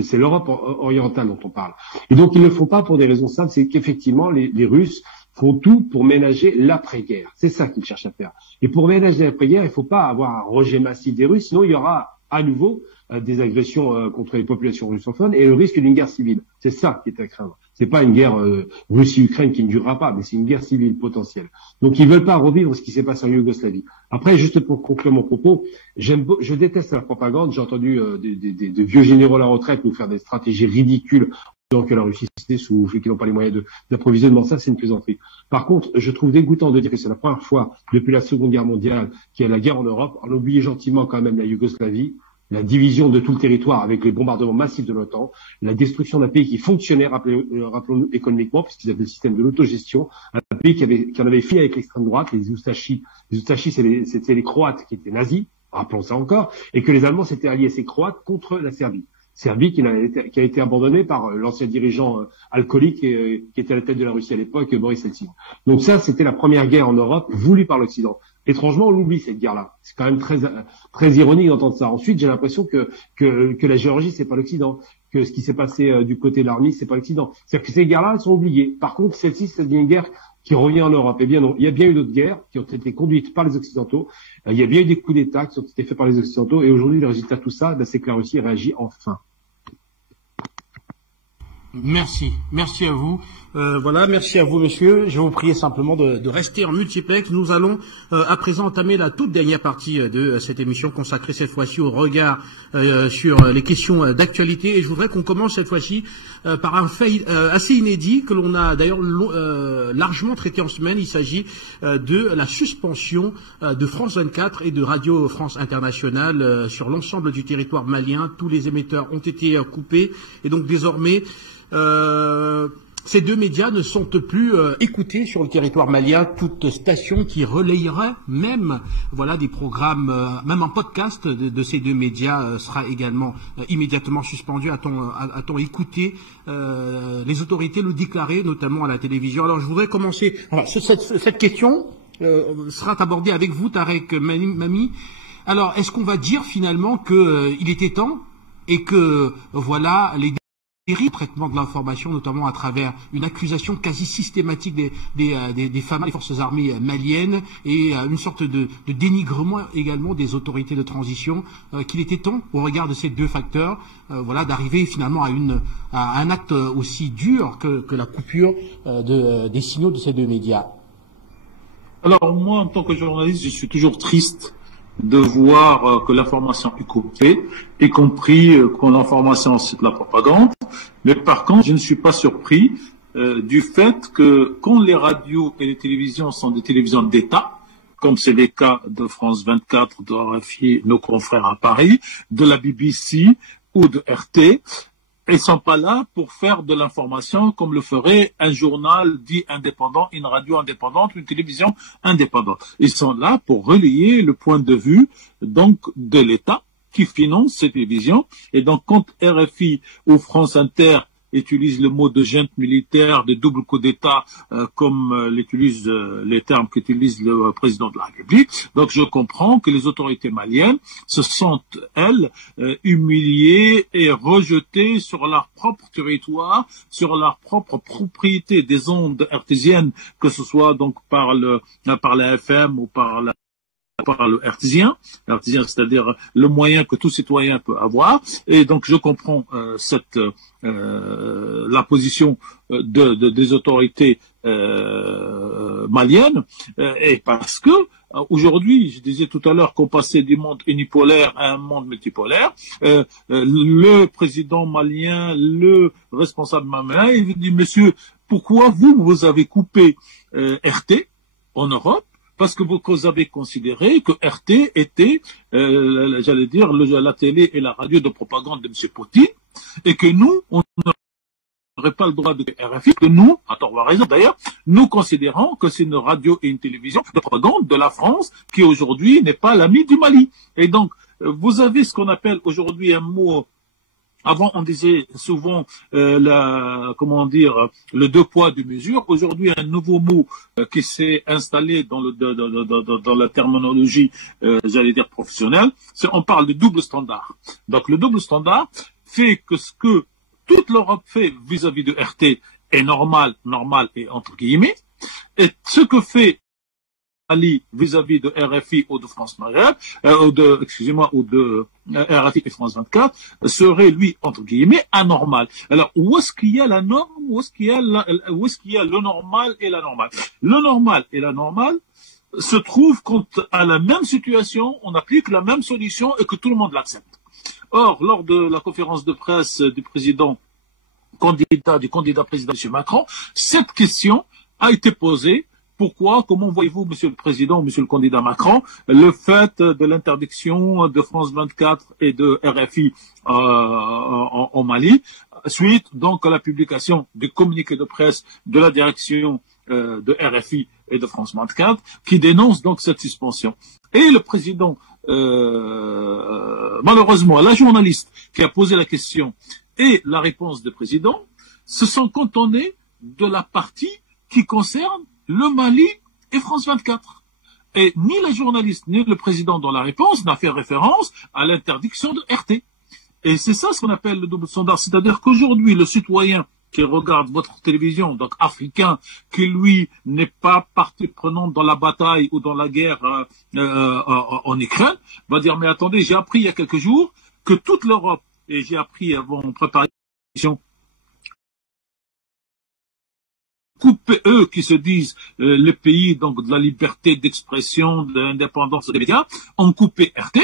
C'est l'Europe orientale dont on parle. Et donc, ils ne le font pas pour des raisons simples, c'est qu'effectivement, les Russes font tout pour ménager l'après-guerre. C'est ça qu'ils cherchent à faire. Et pour ménager l'après-guerre, il ne faut pas avoir un rejet massif des Russes, sinon il y aura à nouveau des agressions contre les populations russophones et le risque d'une guerre civile. C'est ça qui est à craindre. C'est pas une guerre Russie-Ukraine qui ne durera pas, mais c'est une guerre civile potentielle. Donc ils veulent pas revivre ce qui s'est passé en Yougoslavie. Après, juste pour conclure mon propos, je déteste la propagande. J'ai entendu des vieux généraux à la retraite nous faire des stratégies ridicules que la Russie se sous qu'ils n'ont pas les moyens d'approvisionnement. Ça, c'est une plaisanterie. Par contre, je trouve dégoûtant de dire que c'est la première fois depuis la Seconde Guerre mondiale qu'il y a la guerre en Europe. On oublie gentiment quand même la Yougoslavie, la division de tout le territoire avec les bombardements massifs de l'OTAN, la destruction d'un pays qui fonctionnait, rappelons-nous, économiquement, puisqu'ils avaient le système de l'autogestion, un pays qui en avait fini avec l'extrême droite, les Oustachis. Les Oustachis, c'était les Croates qui étaient nazis, rappelons ça encore, et que les Allemands s'étaient alliés, ces Croates, contre la Serbie. Serbie qui a été abandonnée par l'ancien dirigeant alcoolique qui était à la tête de la Russie à l'époque, Boris Eltsine. Donc ça, c'était la première guerre en Europe voulue par l'Occident. Étrangement, on l'oublie, cette guerre-là. C'est quand même très ironique d'entendre ça. Ensuite, j'ai l'impression que la Géorgie, c'est pas l'Occident, que ce qui s'est passé du côté de l'Arménie, c'est pas l'Occident. C'est-à-dire que ces guerres-là, elles sont oubliées. Par contre, celle-ci, c'est une guerre qui revient en Europe. Eh bien non, il y a bien eu d'autres guerres qui ont été conduites par les Occidentaux. Il y a bien eu des coups d'État qui ont été faits par les Occidentaux. Et aujourd'hui, le résultat de tout ça, c'est que la Russie réagit enfin. Merci à vous. Voilà, merci à vous, monsieur. Je vais vous prier simplement de rester en multiplex. Nous allons à présent entamer la toute dernière partie de cette émission consacrée cette fois-ci au regard sur les questions d'actualité. Et je voudrais qu'on commence cette fois-ci par un fait assez inédit que l'on a d'ailleurs largement traité en semaine. Il s'agit de la suspension de France 24 et de Radio France Internationale sur l'ensemble du territoire malien. Tous les émetteurs ont été coupés et donc désormais ces deux médias ne sont plus écoutés sur le territoire malien. Toute station qui relayerait même des programmes, même un podcast de ces deux médias sera également immédiatement suspendu. A-t-on écouté les autorités le déclarer, notamment à la télévision? Alors je voudrais commencer. Alors, cette question sera abordée avec vous, Tarek Mami. Alors, est-ce qu'on va dire finalement qu'il était temps et que les traitement de l'information, notamment à travers une accusation quasi systématique des femmes des forces armées maliennes et une sorte de dénigrement également des autorités de transition, qu'il était temps, au regard de ces deux facteurs, d'arriver finalement à un acte aussi dur que la coupure des signaux de ces deux médias? Alors moi, en tant que journaliste, je suis toujours triste de voir que l'information est coupée, y compris quand l'information c'est de la propagande. Mais par contre, je ne suis pas surpris du fait que quand les radios et les télévisions sont des télévisions d'État, comme c'est le cas de France 24, de RFI, nos confrères à Paris, de la BBC ou de RT, ils sont pas là pour faire de l'information comme le ferait un journal dit indépendant, une radio indépendante, une télévision indépendante. Ils sont là pour relayer le point de vue donc de l'État qui finance ces télévisions. Et donc quand RFI ou France Inter utilise le mot de junte militaire, de double coup d'État, comme l'utilise les termes qu'utilise le président de la République. Donc je comprends que les autorités maliennes se sentent, elles, humiliées et rejetées sur leur propre territoire, sur leur propre propriété des ondes hertziennes, que ce soit donc par la FM ou par le hertzien, c'est-à-dire le moyen que tout citoyen peut avoir. Et donc je comprends la position des autorités maliennes, et parce que aujourd'hui, je disais tout à l'heure qu'on passait du monde unipolaire à un monde multipolaire. Le président malien, le responsable malien, il dit: monsieur, pourquoi vous avez coupé RT en Europe? Parce que vous avez considéré que RT était, la télé et la radio de propagande de M. Poutine, et que nous, on n'aurait pas le droit de RFI, que nous, à tort ou à raison d'ailleurs, nous considérons que c'est une radio et une télévision de propagande de la France, qui aujourd'hui n'est pas l'ami du Mali. Et donc, vous avez ce qu'on appelle aujourd'hui un mot. Avant, on disait souvent le deux poids, deux mesures. Aujourd'hui, un nouveau mot qui s'est installé dans la terminologie, professionnelle, on parle de double standard. Donc, le double standard fait que ce que toute l'Europe fait vis-à-vis de RT est normal et entre guillemets, et ce que fait Ali vis-à-vis de RFI ou de France Maghreb, ou de RFI et France 24, serait, lui, entre guillemets, anormal. Alors, où est-ce qu'il y a la norme, où est-ce qu'il y a le normal et la normale? Le normal et la normale se trouvent quand, à la même situation, on applique la même solution et que tout le monde l'accepte. Or, lors de la conférence de presse du candidat président M. Macron, cette question a été posée. Pourquoi? Comment voyez-vous, Monsieur le Président, Monsieur le candidat Macron, le fait de l'interdiction de France 24 et de RFI en Mali, suite donc à la publication du communiqué de presse de la direction de RFI et de France 24, qui dénonce donc cette suspension. Et le président, malheureusement, la journaliste qui a posé la question et la réponse du président se sont cantonnés de la partie qui concerne le Mali et France 24. Et ni les journalistes, ni le président dans la réponse n'a fait référence à l'interdiction de RT. Et c'est ça ce qu'on appelle le double standard. C'est-à-dire qu'aujourd'hui, le citoyen qui regarde votre télévision, donc africain, qui lui n'est pas partie prenante dans la bataille ou dans la guerre en Ukraine, va dire, mais attendez, j'ai appris il y a quelques jours que toute l'Europe, et j'ai appris avant de préparer l'émission, couper eux qui se disent les pays donc de la liberté d'expression, de l'indépendance des médias, ont coupé RT.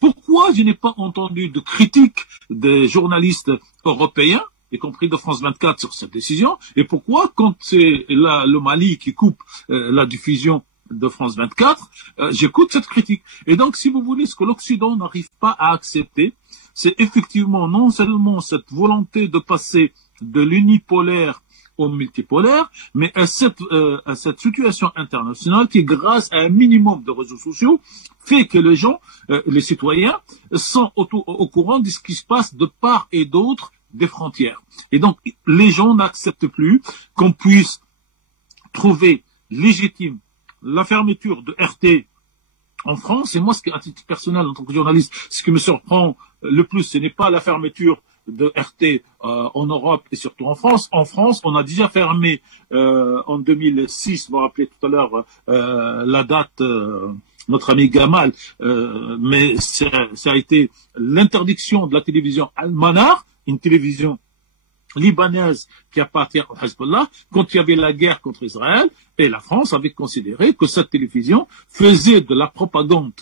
Pourquoi je n'ai pas entendu de critiques des journalistes européens, y compris de France 24 sur cette décision, et pourquoi quand c'est le Mali qui coupe la diffusion de France 24, j'écoute cette critique. Et donc, si vous voulez, ce que l'Occident n'arrive pas à accepter, c'est effectivement non seulement cette volonté de passer de l'unipolaire au multipolaire, mais à cette situation internationale qui, grâce à un minimum de réseaux sociaux, fait que les gens, les citoyens, sont au courant de ce qui se passe de part et d'autre des frontières. Et donc, les gens n'acceptent plus qu'on puisse trouver légitime la fermeture de RT en France. Et moi, à titre personnel, en tant que journaliste, ce qui me surprend le plus, ce n'est pas la fermeture de RT en Europe et surtout en France. En France, on a déjà fermé en 2006, vous vous rappelez tout à l'heure la date, notre ami Gamal, mais ça a été l'interdiction de la télévision Al-Manar, une télévision libanaise qui appartient au Hezbollah, quand il y avait la guerre contre Israël, et la France avait considéré que cette télévision faisait de la propagande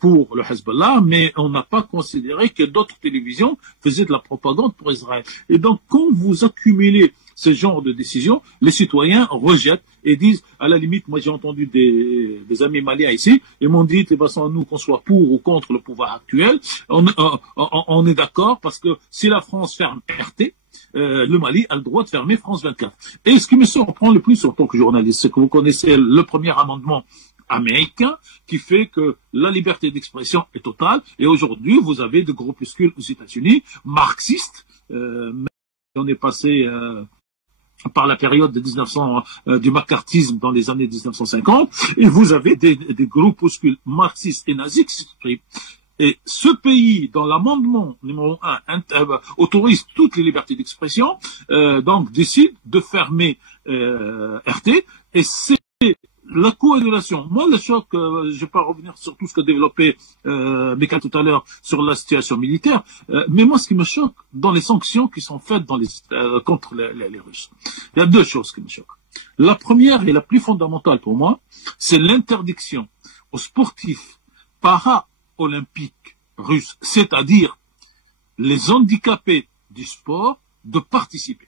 pour le Hezbollah, mais on n'a pas considéré que d'autres télévisions faisaient de la propagande pour Israël. Et donc, quand vous accumulez ce genre de décisions, les citoyens rejettent et disent, à la limite, moi j'ai entendu des amis maliens ici, ils m'ont dit, de toute façon, nous, qu'on soit pour ou contre le pouvoir actuel, on est d'accord parce que si la France ferme RT, le Mali a le droit de fermer France 24. Et ce qui me surprend le plus en tant que journaliste, c'est que vous connaissez le premier amendement américain qui fait que la liberté d'expression est totale. Et aujourd'hui, vous avez des groupuscules aux États-Unis marxistes. On est passé par la période de du macartisme dans les années 1950, et vous avez des groupuscules marxistes et nazis qui s'expriment. Et ce pays, dans l'amendement numéro 1, autorise toutes les libertés d'expression, donc décide de fermer RT, et c'est la coagulation. Moi, le choc, je ne vais pas revenir sur tout ce qu'a développé Mika tout à l'heure sur la situation militaire, mais moi, ce qui me choque dans les sanctions qui sont faites contre les Russes, il y a deux choses qui me choquent. La première et la plus fondamentale pour moi, c'est l'interdiction aux sportifs para-olympiques russes, c'est-à-dire les handicapés du sport, de participer.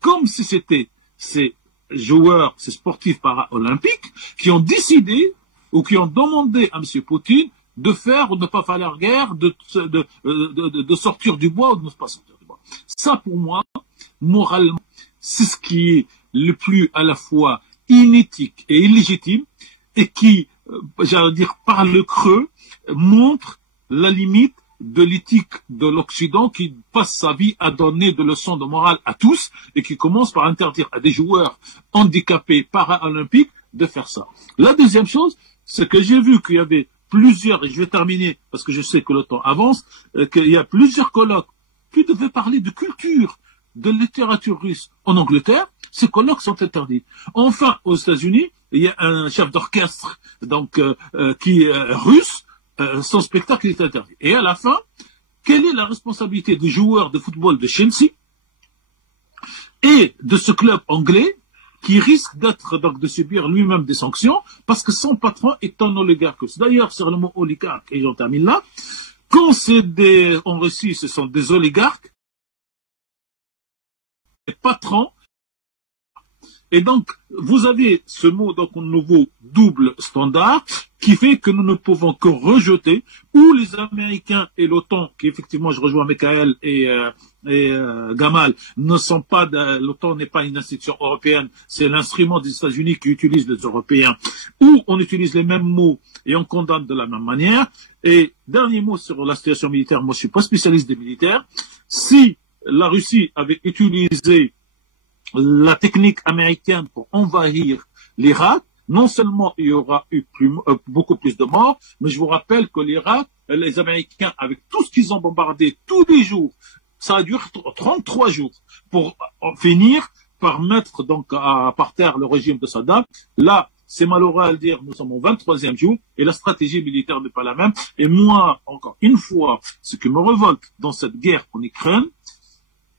Comme si c'était ces joueurs, ces sportifs para-olympiques qui ont décidé ou qui ont demandé à M. Poutine de faire ou de ne pas faire la guerre, de sortir du bois ou de ne pas sortir du bois. Ça, pour moi, moralement, c'est ce qui est le plus à la fois inéthique et illégitime et qui, j'allais dire, par le creux, montre la limite de l'éthique de l'Occident qui passe sa vie à donner des leçons de morale à tous et qui commence par interdire à des joueurs handicapés para-olympiques de faire ça. La deuxième chose, c'est que j'ai vu qu'il y avait plusieurs, et je vais terminer parce que je sais que le temps avance, qu'il y a plusieurs colloques qui devaient parler de culture, de littérature russe en Angleterre. Ces colloques sont interdits. Enfin, aux États-Unis, il y a un chef d'orchestre donc qui est russe. Son spectacle est interdit. Et à la fin, quelle est la responsabilité des joueurs de football de Chelsea et de ce club anglais qui risque de subir lui-même des sanctions parce que son patron est un oligarque. D'ailleurs, sur le mot oligarque, et j'en termine là, quand c'est en Russie, ce sont des oligarques, des patrons. Et donc, vous avez ce mot, donc, un nouveau double standard, qui fait que nous ne pouvons que rejeter, ou les Américains et l'OTAN, qui effectivement, je rejoins Michael et Gamal, ne sont pas, l'OTAN n'est pas une institution européenne, c'est l'instrument des États-Unis qui utilise les Européens, ou on utilise les mêmes mots et on condamne de la même manière. Et dernier mot sur la situation militaire, moi je suis pas spécialiste des militaires, si la Russie avait utilisé la technique américaine pour envahir l'Irak, non seulement il y aura eu beaucoup plus de morts, mais je vous rappelle que l'Irak, les Américains, avec tout ce qu'ils ont bombardé tous les jours, ça a duré 33 jours pour finir par mettre donc par terre le régime de Saddam. Là, c'est malheureux à le dire, nous sommes au 23e jour et la stratégie militaire n'est pas la même. Et moi, encore une fois, ce qui me révolte dans cette guerre en Ukraine,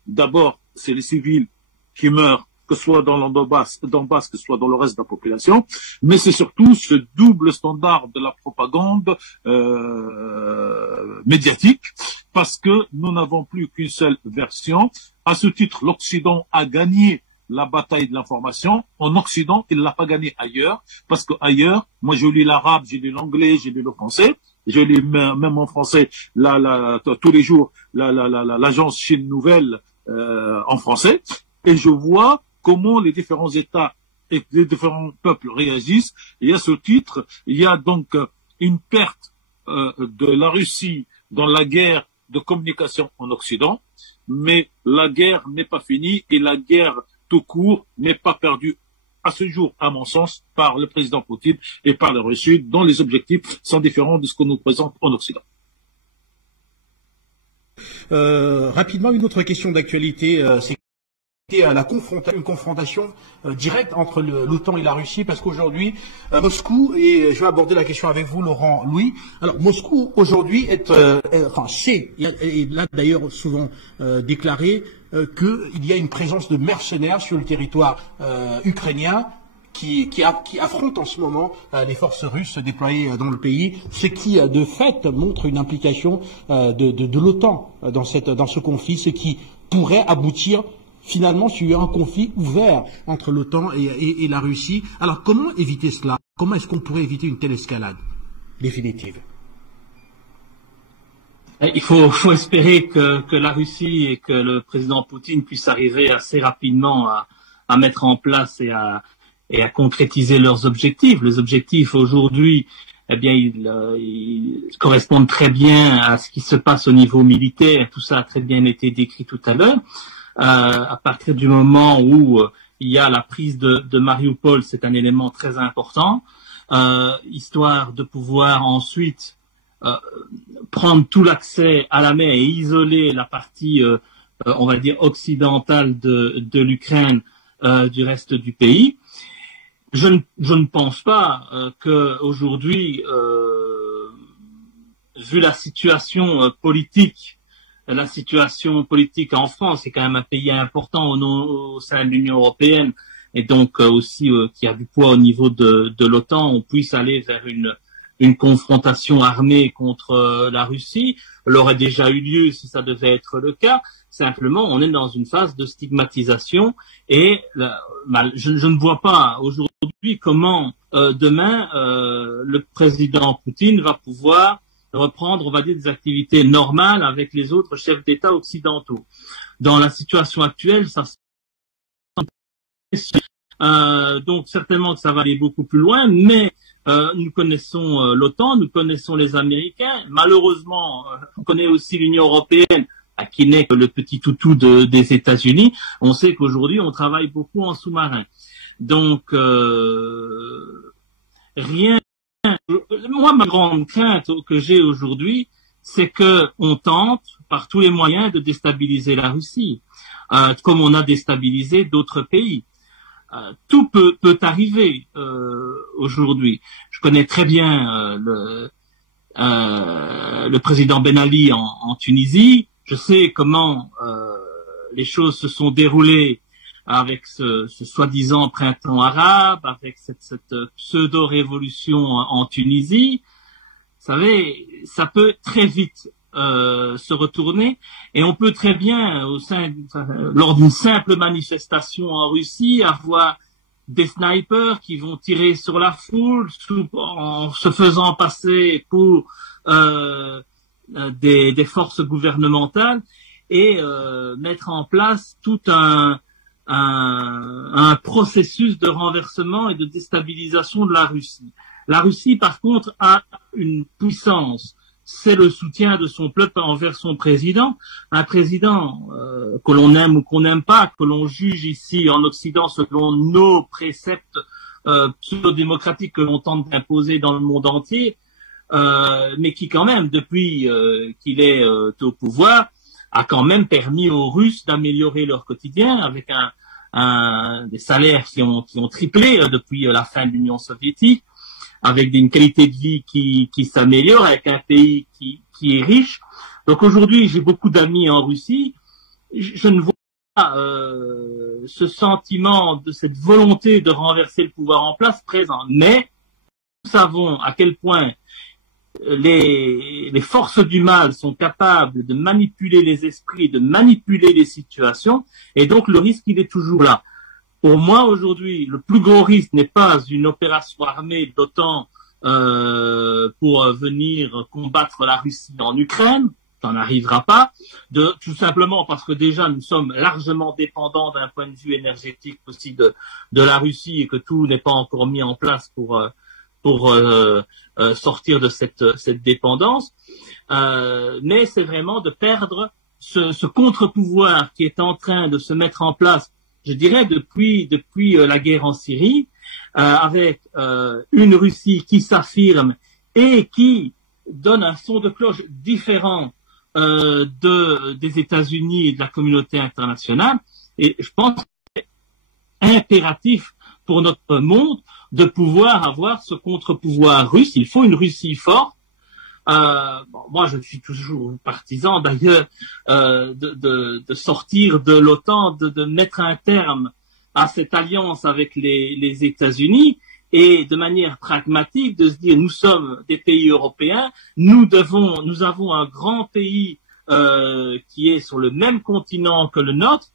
d'abord, c'est les civils qui meurent, que ce soit dans le Donbass, que ce soit dans le reste de la population, mais c'est surtout ce double standard de la propagande médiatique, parce que nous n'avons plus qu'une seule version. À ce titre, l'Occident a gagné la bataille de l'information. En Occident, il ne l'a pas gagné ailleurs, parce que ailleurs, moi je lis l'arabe, je lis l'anglais, je lis le français, je lis même en français tous les jours l'agence Chine Nouvelle en français, et je vois comment les différents États et les différents peuples réagissent. Et à ce titre, il y a donc une perte de la Russie dans la guerre de communication en Occident, mais la guerre n'est pas finie et la guerre tout court n'est pas perdue à ce jour, à mon sens, par le président Poutine et par la Russie, dont les objectifs sont différents de ce qu'on nous présente en Occident. Rapidement, une autre question d'actualité, c'est une confrontation directe entre l'OTAN et la Russie, parce qu'aujourd'hui, Moscou, et je vais aborder la question avec vous, Laurent Louis. Alors, Moscou, aujourd'hui, l'a d'ailleurs souvent déclaré qu'il y a une présence de mercenaires sur le territoire ukrainien qui affrontent en ce moment les forces russes déployées dans le pays, ce qui, de fait, montre une implication de l'OTAN dans ce conflit, ce qui pourrait aboutir finalement s'il y a un conflit ouvert entre l'OTAN et la Russie. Alors comment éviter cela? Comment est-ce qu'on pourrait éviter une telle escalade définitive? Il faut espérer que la Russie et que le président Poutine puissent arriver assez rapidement à mettre en place et à concrétiser leurs objectifs. Les objectifs aujourd'hui, eh bien, ils correspondent très bien à ce qui se passe au niveau militaire. Tout ça a très bien été décrit tout à l'heure. À partir du moment où il y a la prise de Mariupol, c'est un élément très important, histoire de pouvoir ensuite prendre tout l'accès à la mer et isoler la partie, on va dire, occidentale de l'Ukraine du reste du pays. Je ne pense pas que aujourd'hui, vu la situation politique en France, c'est quand même un pays important au sein de l'Union européenne et donc aussi qui a du poids au niveau de l'OTAN, on puisse aller vers une confrontation armée contre la Russie. Elle aurait déjà eu lieu si ça devait être le cas. Simplement, on est dans une phase de stigmatisation et je ne vois pas aujourd'hui comment demain le président Poutine va pouvoir reprendre, on va dire, des activités normales avec les autres chefs d'État occidentaux. Dans la situation actuelle, ça donc certainement que ça va aller beaucoup plus loin, mais nous connaissons l'OTAN, nous connaissons les Américains. Malheureusement, on connaît aussi l'Union européenne, qui n'est que le petit toutou des États-Unis. On sait qu'aujourd'hui, on travaille beaucoup en sous-marin. Donc, moi, ma grande crainte que j'ai aujourd'hui, c'est que on tente par tous les moyens de déstabiliser la Russie, comme on a déstabilisé d'autres pays. Tout peut arriver aujourd'hui. Je connais très bien le président Ben Ali en Tunisie. Je sais comment les choses se sont déroulées avec ce soi-disant printemps arabe, avec cette pseudo-révolution en Tunisie. Vous savez, ça peut très vite se retourner et on peut très bien, lors d'une simple manifestation en Russie, avoir des snipers qui vont tirer sur la foule en se faisant passer pour des forces gouvernementales et mettre en place tout un processus de renversement et de déstabilisation de la Russie. La Russie, par contre, a une puissance. C'est le soutien de son peuple envers son président. Un président que l'on aime ou qu'on n'aime pas, que l'on juge ici en Occident selon nos préceptes pseudo-démocratique que l'on tente d'imposer dans le monde entier, mais qui quand même, depuis qu'il est au pouvoir, a quand même permis aux Russes d'améliorer leur quotidien avec des salaires qui ont triplé depuis la fin de l'Union soviétique, avec une qualité de vie qui s'améliore, avec un pays qui est riche. Donc aujourd'hui, j'ai beaucoup d'amis en Russie. Je ne vois pas ce sentiment de cette volonté de renverser le pouvoir en place présent. Mais nous savons à quel point les forces du mal sont capables de manipuler les esprits, de manipuler les situations, et donc le risque, il est toujours là. Pour moi, aujourd'hui, le plus gros risque n'est pas une opération armée de l'OTAN pour venir combattre la Russie en Ukraine, ça n'arrivera pas, tout simplement parce que déjà nous sommes largement dépendants d'un point de vue énergétique aussi de la Russie et que tout n'est pas encore mis en place pour sortir de cette dépendance. Mais c'est vraiment de perdre ce contre-pouvoir qui est en train de se mettre en place, je dirais depuis la guerre en Syrie, avec une Russie qui s'affirme et qui donne un son de cloche différent des États-Unis et de la communauté internationale. Et je pense que c'est impératif pour notre monde de pouvoir avoir ce contre-pouvoir russe. Il faut une Russie forte. Moi, je suis toujours partisan, d'ailleurs, de sortir de l'OTAN, de mettre un terme à cette alliance avec les États-Unis et de manière pragmatique de se dire nous sommes des pays européens, nous avons un grand pays qui est sur le même continent que le nôtre.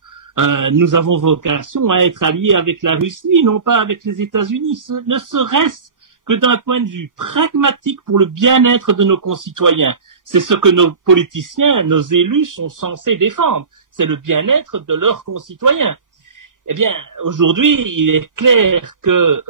Nous avons vocation à être alliés avec la Russie, non pas avec les États-Unis, ne serait-ce que d'un point de vue pragmatique pour le bien-être de nos concitoyens. C'est ce que nos politiciens, nos élus sont censés défendre. C'est le bien-être de leurs concitoyens. Eh bien, aujourd'hui, il est clair que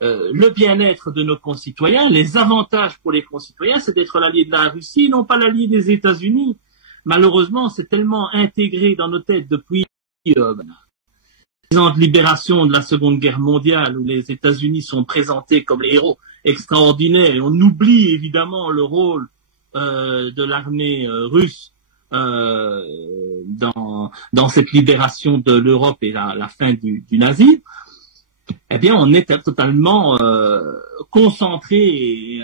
le bien-être de nos concitoyens, les avantages pour les concitoyens, c'est d'être l'allié de la Russie, non pas l'allié des États-Unis. Malheureusement, c'est tellement intégré dans nos têtes depuis de libération de la Seconde Guerre mondiale, où les États-Unis sont présentés comme les héros extraordinaires, et on oublie évidemment le rôle de l'armée russe dans cette libération de l'Europe et la fin du nazisme. Eh bien, on est totalement concentré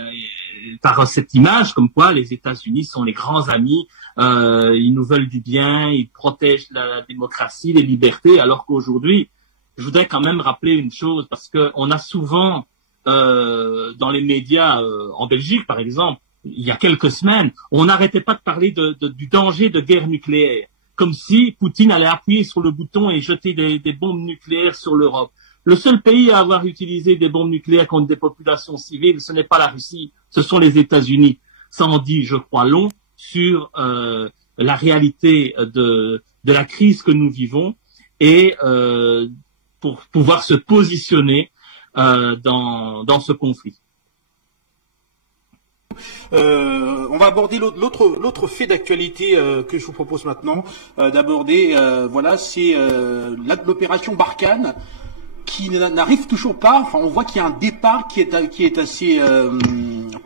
par cette image comme quoi les États-Unis sont les grands amis, ils nous veulent du bien, ils protègent la démocratie, les libertés, alors qu'aujourd'hui, je voudrais quand même rappeler une chose, parce que on a souvent dans les médias en Belgique, par exemple, il y a quelques semaines, on n'arrêtait pas de parler du danger de guerre nucléaire, comme si Poutine allait appuyer sur le bouton et jeter des bombes nucléaires sur l'Europe. Le seul pays à avoir utilisé des bombes nucléaires contre des populations civiles, ce n'est pas la Russie, ce sont les États-Unis. Ça en dit, je crois, long sur la réalité de la crise que nous vivons et pour pouvoir se positionner dans ce conflit. On va aborder l'autre fait d'actualité que je vous propose maintenant d'aborder. Voilà, c'est l'opération Barkhane, qui n'arrive toujours pas. Enfin, on voit qu'il y a un départ qui est assez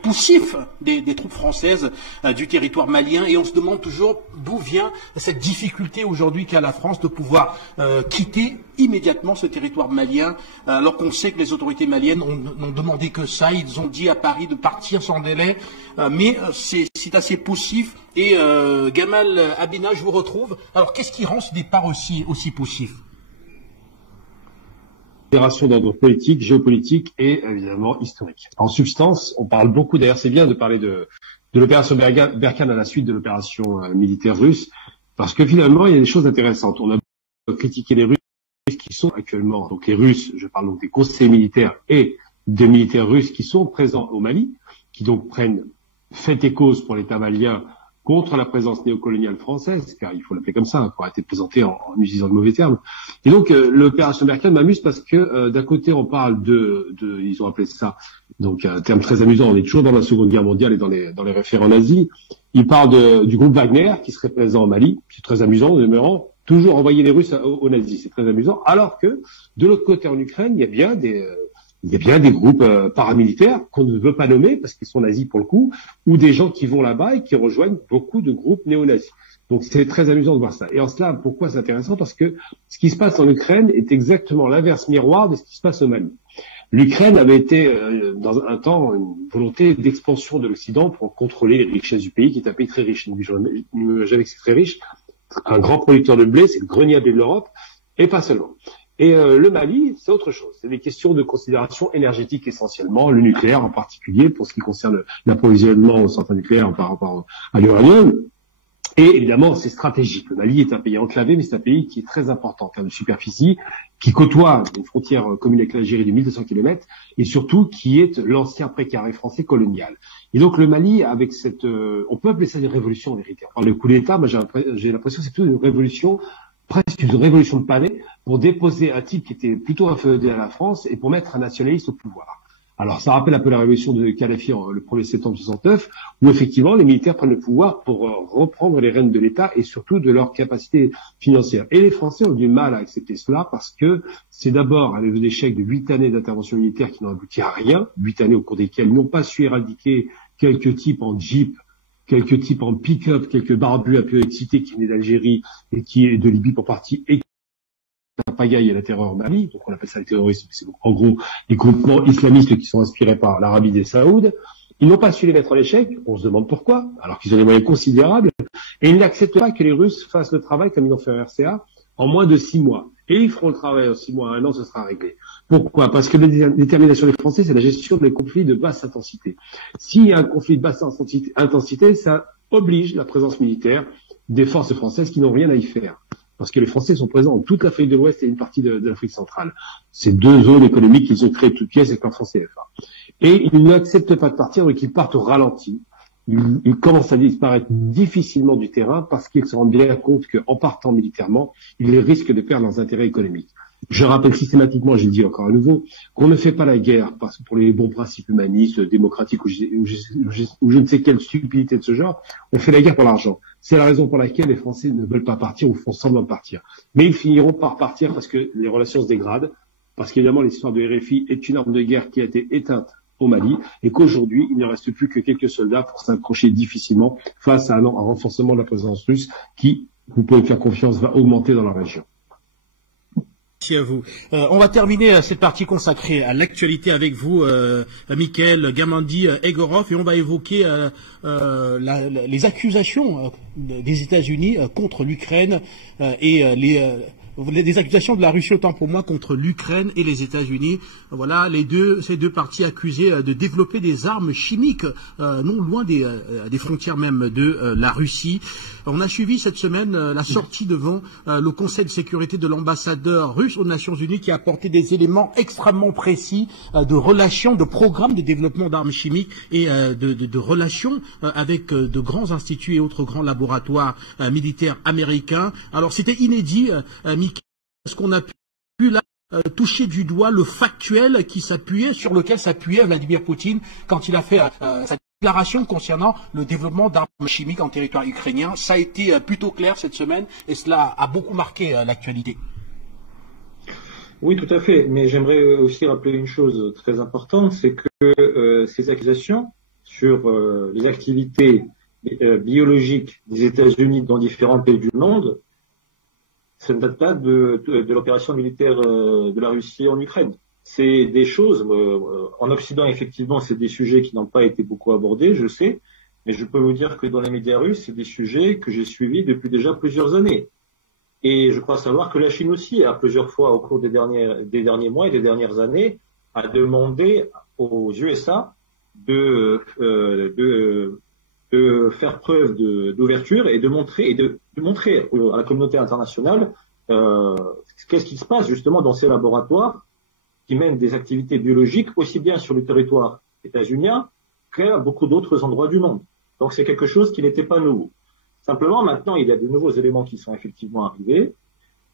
poussif des troupes françaises du territoire malien, et on se demande toujours d'où vient cette difficulté aujourd'hui qu'a la France de pouvoir quitter immédiatement ce territoire malien, alors qu'on sait que les autorités maliennes n'ont demandé que ça. Ils ont dit à Paris de partir sans délai, mais c'est assez poussif. Et Gamal Abina, je vous retrouve. Alors, qu'est-ce qui rend ce départ aussi poussif? Opération d'ordre politique, géopolitique et évidemment historique. En substance, on parle beaucoup, d'ailleurs c'est bien de parler de l'opération Barkhane à la suite de l'opération militaire russe, parce que finalement il y a des choses intéressantes. On a critiqué les Russes qui sont actuellement, donc les Russes, je parle donc des conseillers militaires et des militaires russes qui sont présents au Mali, qui donc prennent fait et cause pour l'État malien contre la présence néocoloniale française, car il faut l'appeler comme ça, pour arrêter de plaisanter en utilisant de mauvais termes. Et donc l'opération Barkhane m'amuse parce que d'un côté on parle ils ont appelé ça, donc un terme très amusant, on est toujours dans la Seconde Guerre mondiale et dans les référents nazis. Ils parlent du groupe Wagner qui serait présent au Mali, c'est très amusant au demeurant, toujours envoyer les Russes aux nazis, c'est très amusant, alors que de l'autre côté en Ukraine, il y a bien Il y a bien des groupes paramilitaires qu'on ne veut pas nommer parce qu'ils sont nazis pour le coup, ou des gens qui vont là-bas et qui rejoignent beaucoup de groupes néo-nazis. Donc c'est très amusant de voir ça. Et en cela, pourquoi c'est intéressant? Parce que ce qui se passe en Ukraine est exactement l'inverse miroir de ce qui se passe au Mali. L'Ukraine avait été, dans un temps, une volonté d'expansion de l'Occident pour contrôler les richesses du pays, qui est un pays très riche. Jamais que c'est très riche. Un grand producteur de blé, c'est le grenier à blé de l'Europe, et pas seulement. Et le Mali, c'est autre chose. C'est des questions de considération énergétique essentiellement, le nucléaire en particulier, pour ce qui concerne l'approvisionnement aux centrales nucléaires par rapport à l'uranium. Et évidemment, c'est stratégique. Le Mali est un pays enclavé, mais c'est un pays qui est très important en termes de superficie, qui côtoie une frontière commune avec l'Algérie de 1200 km, et surtout qui est l'ancien précaré français colonial. Et donc le Mali, avec cette... on peut appeler ça une révolution en vérité. Alors le coup d'État, moi j'ai l'impression que c'est plutôt une révolution, presque une révolution de palais, pour déposer un type qui était plutôt infidèle à la France et pour mettre un nationaliste au pouvoir. Alors, ça rappelle un peu la révolution de Kadhafi le 1er septembre 69, où effectivement les militaires prennent le pouvoir pour reprendre les rênes de l'État et surtout de leur capacité financière. Et les Français ont du mal à accepter cela parce que c'est d'abord un échec de 8 années d'intervention militaire qui n'ont abouti à rien, 8 années au cours desquelles ils n'ont pas su éradiquer quelques types en Jeep, quelques types en pick-up, quelques barbus un peu excités qui venaient d'Algérie et qui est de Libye pour partie, et la pagaille et la terreur au Mali, donc on appelle ça le terrorisme, c'est en gros les groupements islamistes qui sont inspirés par l'Arabie des Saouds. Ils n'ont pas su les mettre en échec, on se demande pourquoi, alors qu'ils ont des moyens considérables, et ils n'acceptent pas que les Russes fassent le travail comme ils l'ont fait en RCA en moins de 6 mois. Et ils feront le travail en 6 mois, 1 an, ce sera réglé. Pourquoi? Parce que la détermination des Français, c'est la gestion des conflits de basse intensité. S'il y a un conflit de basse intensité, ça oblige la présence militaire des forces françaises qui n'ont rien à y faire. Parce que les Français sont présents dans toute l'Afrique de l'Ouest et une partie de l'Afrique centrale. C'est 2 zones économiques qu'ils ont créées de toutes pièces avec leur France CFA. Et ils n'acceptent pas de partir, donc ils partent au ralenti. Ils commencent à disparaître difficilement du terrain parce qu'ils se rendent bien compte qu'en partant militairement, ils risquent de perdre leurs intérêts économiques. Je rappelle systématiquement, j'ai dit encore à nouveau, qu'on ne fait pas la guerre parce que pour les bons principes humanistes, démocratiques ou je ne sais quelle stupidité de ce genre, on fait la guerre pour l'argent. C'est la raison pour laquelle les Français ne veulent pas partir ou font semblant de partir. Mais ils finiront par partir parce que les relations se dégradent, parce qu'évidemment l'histoire de RFI est une arme de guerre qui a été éteinte au Mali et qu'aujourd'hui il ne reste plus que quelques soldats pour s'accrocher difficilement face à un renforcement de la présence russe qui, vous pouvez me faire confiance, va augmenter dans la région. Merci à vous. On va terminer cette partie consacrée à l'actualité avec vous, Mikhail Gamandi-Egorov, et on va évoquer les accusations des États-Unis contre l'Ukraine et des accusations de la Russie, autant pour moi, contre l'Ukraine et les États-Unis. Voilà, ces deux parties accusées de développer des armes chimiques, non loin des frontières même de la Russie. On a suivi cette semaine la sortie devant le Conseil de sécurité de l'ambassadeur russe aux Nations Unies qui a apporté des éléments extrêmement précis de relations, de programmes de développement d'armes chimiques et de relations avec de grands instituts et autres grands laboratoires militaires américains. Alors c'était inédit, est-ce qu'on a pu là toucher du doigt le factuel sur lequel s'appuyait Vladimir Poutine quand il a fait sa déclaration concernant le développement d'armes chimiques en territoire ukrainien? Ça a été plutôt clair cette semaine et cela a beaucoup marqué l'actualité. Oui, tout à fait. Mais j'aimerais aussi rappeler une chose très importante, c'est que ces accusations sur les activités biologiques des États-Unis dans différents pays du monde, ça ne date pas de l'opération militaire de la Russie en Ukraine. C'est des choses, en Occident, effectivement, c'est des sujets qui n'ont pas été beaucoup abordés, je sais, mais je peux vous dire que dans les médias russes, c'est des sujets que j'ai suivis depuis déjà plusieurs années. Et je crois savoir que la Chine aussi, à plusieurs fois au cours des derniers mois et des dernières années, a demandé aux USA de faire preuve d'ouverture et de montrer à la communauté internationale qu'est-ce qui se passe justement dans ces laboratoires qui mènent des activités biologiques aussi bien sur le territoire états-unien qu'à beaucoup d'autres endroits du monde. Donc c'est quelque chose qui n'était pas nouveau. Simplement maintenant il y a de nouveaux éléments qui sont effectivement arrivés.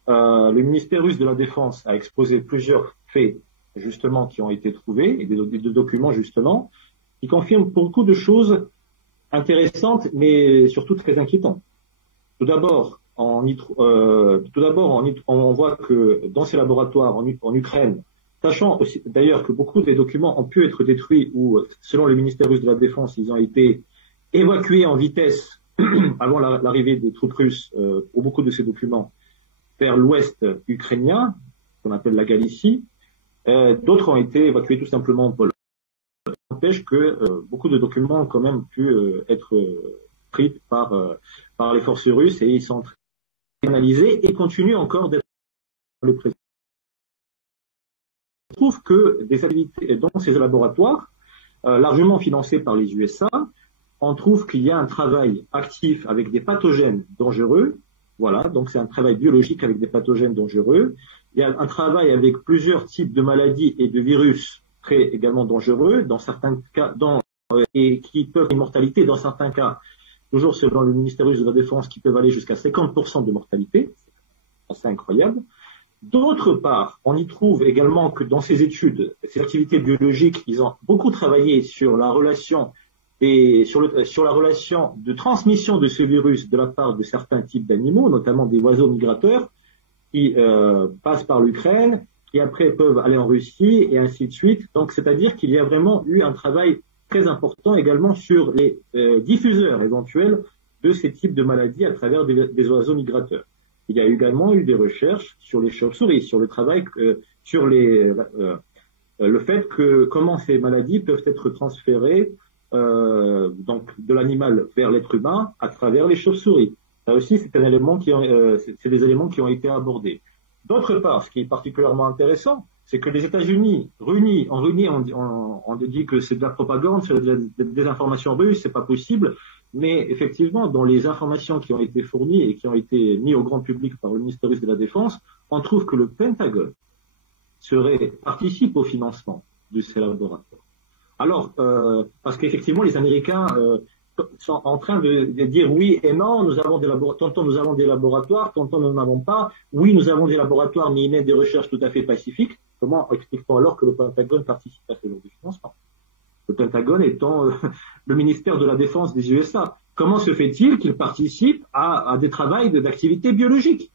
Le ministère russe de la Défense a exposé plusieurs faits justement qui ont été trouvés et des documents justement qui confirment beaucoup de choses intéressantes mais surtout très inquiétantes. Tout d'abord, on voit que dans ces laboratoires en Ukraine, Sachant d'ailleurs que beaucoup des documents ont pu être détruits ou, selon le ministère russe de la Défense, ils ont été évacués en vitesse avant l'arrivée des troupes russes, pour beaucoup de ces documents, vers l'ouest ukrainien, qu'on appelle la Galicie. D'autres ont été évacués tout simplement en Pologne. Ça n'empêche que beaucoup de documents ont quand même pu être pris par les forces russes et ils sont analysés et continuent encore d'être le président. Je trouve que des activités dans ces laboratoires, largement financés par les USA, on trouve qu'il y a un travail actif avec des pathogènes dangereux. Voilà, donc c'est un travail biologique avec des pathogènes dangereux. Il y a un travail avec plusieurs types de maladies et de virus très également dangereux, dans certains cas, et qui peuvent avoir une mortalité dans certains cas, toujours selon le ministère russe de la Défense, qui peuvent aller jusqu'à 50% de mortalité. C'est assez incroyable. D'autre part, on y trouve également que dans ces études, ces activités biologiques, ils ont beaucoup travaillé sur la relation sur la relation de transmission de ce virus de la part de certains types d'animaux, notamment des oiseaux migrateurs, qui passent par l'Ukraine, qui après peuvent aller en Russie, et ainsi de suite. Donc, c'est-à-dire qu'il y a vraiment eu un travail très important également sur les diffuseurs éventuels de ces types de maladies à travers des oiseaux migrateurs. Il y a également eu des recherches sur les chauves-souris, sur le travail, sur le fait que comment ces maladies peuvent être transférées donc de l'animal vers l'être humain à travers les chauves-souris. Là aussi, c'est un élément c'est des éléments qui ont été abordés. D'autre part, ce qui est particulièrement intéressant, c'est que les États-Unis on dit que c'est de la propagande, c'est des informations russes, c'est pas possible. Mais effectivement, dans les informations qui ont été fournies et qui ont été mises au grand public par le ministère russe de la Défense, on trouve que le Pentagone participe au financement de ces laboratoires. Alors, parce qu'effectivement, les Américains sont en train de dire oui et non, tantôt nous avons des laboratoires, tantôt nous n'en avons pas. Oui, nous avons des laboratoires, mais ils mènent des recherches tout à fait pacifiques. Comment explique-t-on alors que le Pentagone participe à ce genre de financement? Le Pentagone étant le ministère de la Défense des USA. Comment se fait-il qu'il participe à des travaux d'activités biologiques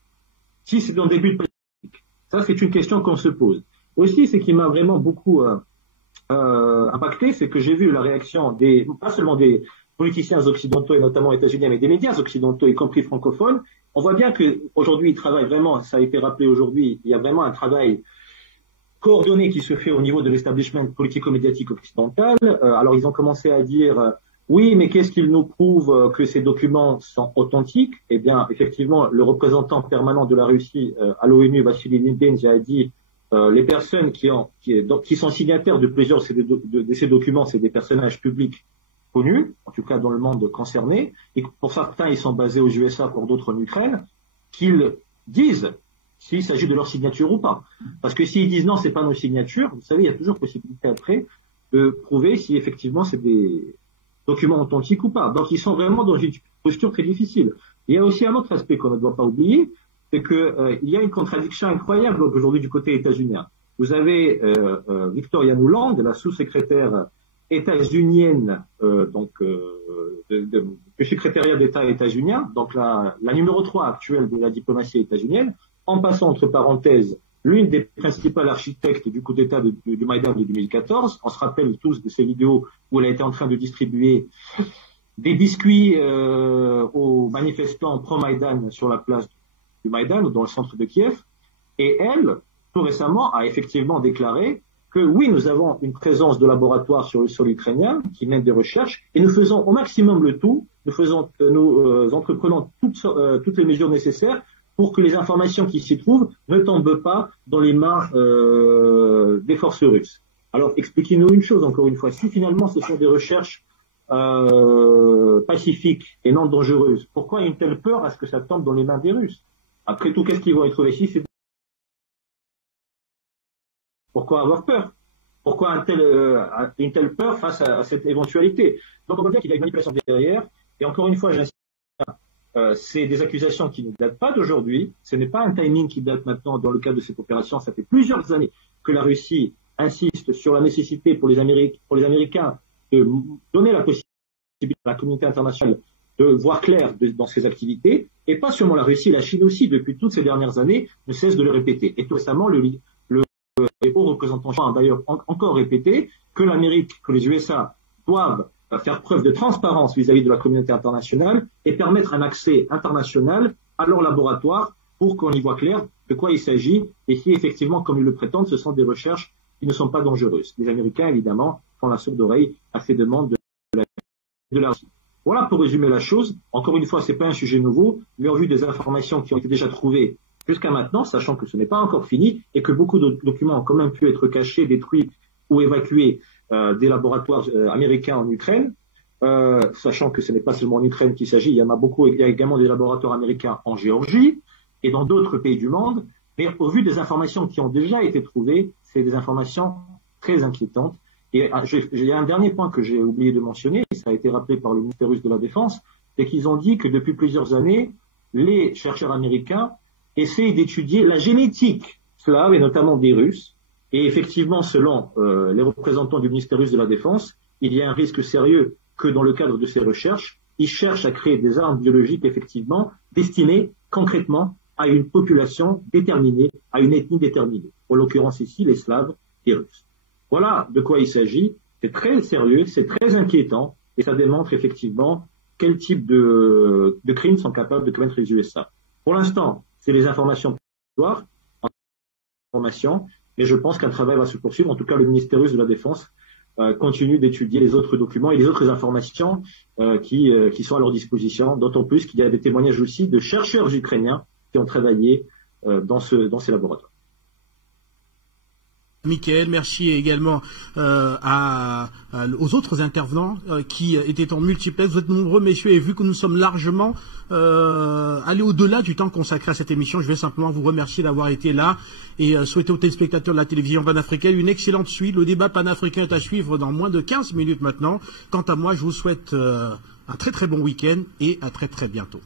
si c'est dans des buts politiques? Ça, c'est une question qu'on se pose. Aussi, ce qui m'a vraiment beaucoup impacté, c'est que j'ai vu la réaction pas seulement des politiciens occidentaux et notamment états-uniens, mais des médias occidentaux, y compris francophones. On voit bien qu'aujourd'hui, ils travaillent vraiment, ça a été rappelé aujourd'hui, il y a vraiment un travail coordonné qui se fait au niveau de l'establishment politico-médiatique occidental. Alors ils ont commencé à dire oui, mais qu'est-ce qu'il nous prouve que ces documents sont authentiques? Eh bien, effectivement, le représentant permanent de la Russie à l'ONU, Vassili Nebenzia, a dit les personnes qui sont signataires de plusieurs de ces documents, c'est des personnages publics connus, en tout cas dans le monde concerné, et pour certains, ils sont basés aux USA, pour d'autres en Ukraine, qu'ils disent s'il s'agit de leur signature ou pas. Parce que s'ils disent non, c'est pas nos signatures, vous savez, il y a toujours possibilité après de prouver si effectivement c'est des documents authentiques ou pas. Donc ils sont vraiment dans une posture très difficile. Il y a aussi un autre aspect qu'on ne doit pas oublier, c'est que il y a une contradiction incroyable aujourd'hui du côté états-unien. Vous avez Victoria Nuland, la sous-secrétaire états-unienne, du secrétariat d'État états-unien, donc la numéro 3 actuelle de la diplomatie états-unienne, en passant entre parenthèses l'une des principales architectes du coup d'État du Maïdan de 2014. On se rappelle tous de ces vidéos où elle a été en train de distribuer des biscuits aux manifestants pro-Maïdan sur la place du Maïdan ou dans le centre de Kiev. Et elle, tout récemment, a effectivement déclaré que oui, nous avons une présence de laboratoire sur le sol ukrainien qui mène des recherches et nous faisons au maximum le tout, nous entreprenons toutes les mesures nécessaires pour que les informations qui s'y trouvent ne tombent pas dans les mains des forces russes. Alors, expliquez-nous une chose, encore une fois. Si finalement ce sont des recherches pacifiques et non dangereuses, pourquoi une telle peur à ce que ça tombe dans les mains des Russes? Après tout, qu'est-ce qu'ils vont être réussis? Pourquoi avoir peur? Pourquoi une telle peur face à cette éventualité? Donc on voit bien qu'il y a une manipulation derrière. Et encore une fois, j'insiste, c'est des accusations qui ne datent pas d'aujourd'hui. Ce n'est pas un timing qui date maintenant dans le cadre de cette opération. Ça fait plusieurs années que la Russie insiste sur la nécessité pour les Américains de donner la possibilité à la communauté internationale de voir clair dans ces activités. Et pas seulement la Russie, la Chine aussi, depuis toutes ces dernières années, ne cesse de le répéter. Et tout récemment, le haut haut représentant a d'ailleurs encore répété que que les USA doivent faire preuve de transparence vis-à-vis de la communauté internationale et permettre un accès international à leur laboratoire pour qu'on y voit clair de quoi il s'agit et si effectivement, comme ils le prétendent, ce sont des recherches qui ne sont pas dangereuses. Les Américains, évidemment, font la sourde oreille à ces demandes de la Russie. Voilà pour résumer la chose. Encore une fois, c'est pas un sujet nouveau, mais au vu des informations qui ont été déjà trouvées jusqu'à maintenant, sachant que ce n'est pas encore fini et que beaucoup de documents ont quand même pu être cachés, détruits ou évacués des laboratoires américains en Ukraine, sachant que ce n'est pas seulement en Ukraine qu'il s'agit, il y a également des laboratoires américains en Géorgie et dans d'autres pays du monde, mais au vu des informations qui ont déjà été trouvées, c'est des informations très inquiétantes. Et il y a un dernier point que j'ai oublié de mentionner, ça a été rappelé par le ministère russe de la Défense, c'est qu'ils ont dit que depuis plusieurs années, les chercheurs américains essaient d'étudier la génétique slave et notamment des Russes. Et effectivement, selon les représentants du ministère russe de la Défense, il y a un risque sérieux que dans le cadre de ces recherches, ils cherchent à créer des armes biologiques effectivement destinées concrètement à une population déterminée, à une ethnie déterminée. En l'occurrence ici, les Slaves et Russes. Voilà de quoi il s'agit. C'est très sérieux, c'est très inquiétant et ça démontre effectivement quel type de crimes sont capables de commettre les USA. Pour l'instant, c'est les informations provisoires, mais je pense qu'un travail va se poursuivre. En tout cas, le ministère russe de la Défense continue d'étudier les autres documents et les autres informations qui sont à leur disposition, d'autant plus qu'il y a des témoignages aussi de chercheurs ukrainiens qui ont travaillé dans ces laboratoires. Michael, merci également aux autres intervenants qui étaient en multiplex. Vous êtes nombreux, messieurs, et vu que nous sommes largement allés au-delà du temps consacré à cette émission, je vais simplement vous remercier d'avoir été là et souhaiter aux téléspectateurs de la télévision panafricaine une excellente suite. Le débat panafricain est à suivre dans moins de 15 minutes maintenant. Quant à moi, je vous souhaite un très très bon week-end et à très très bientôt.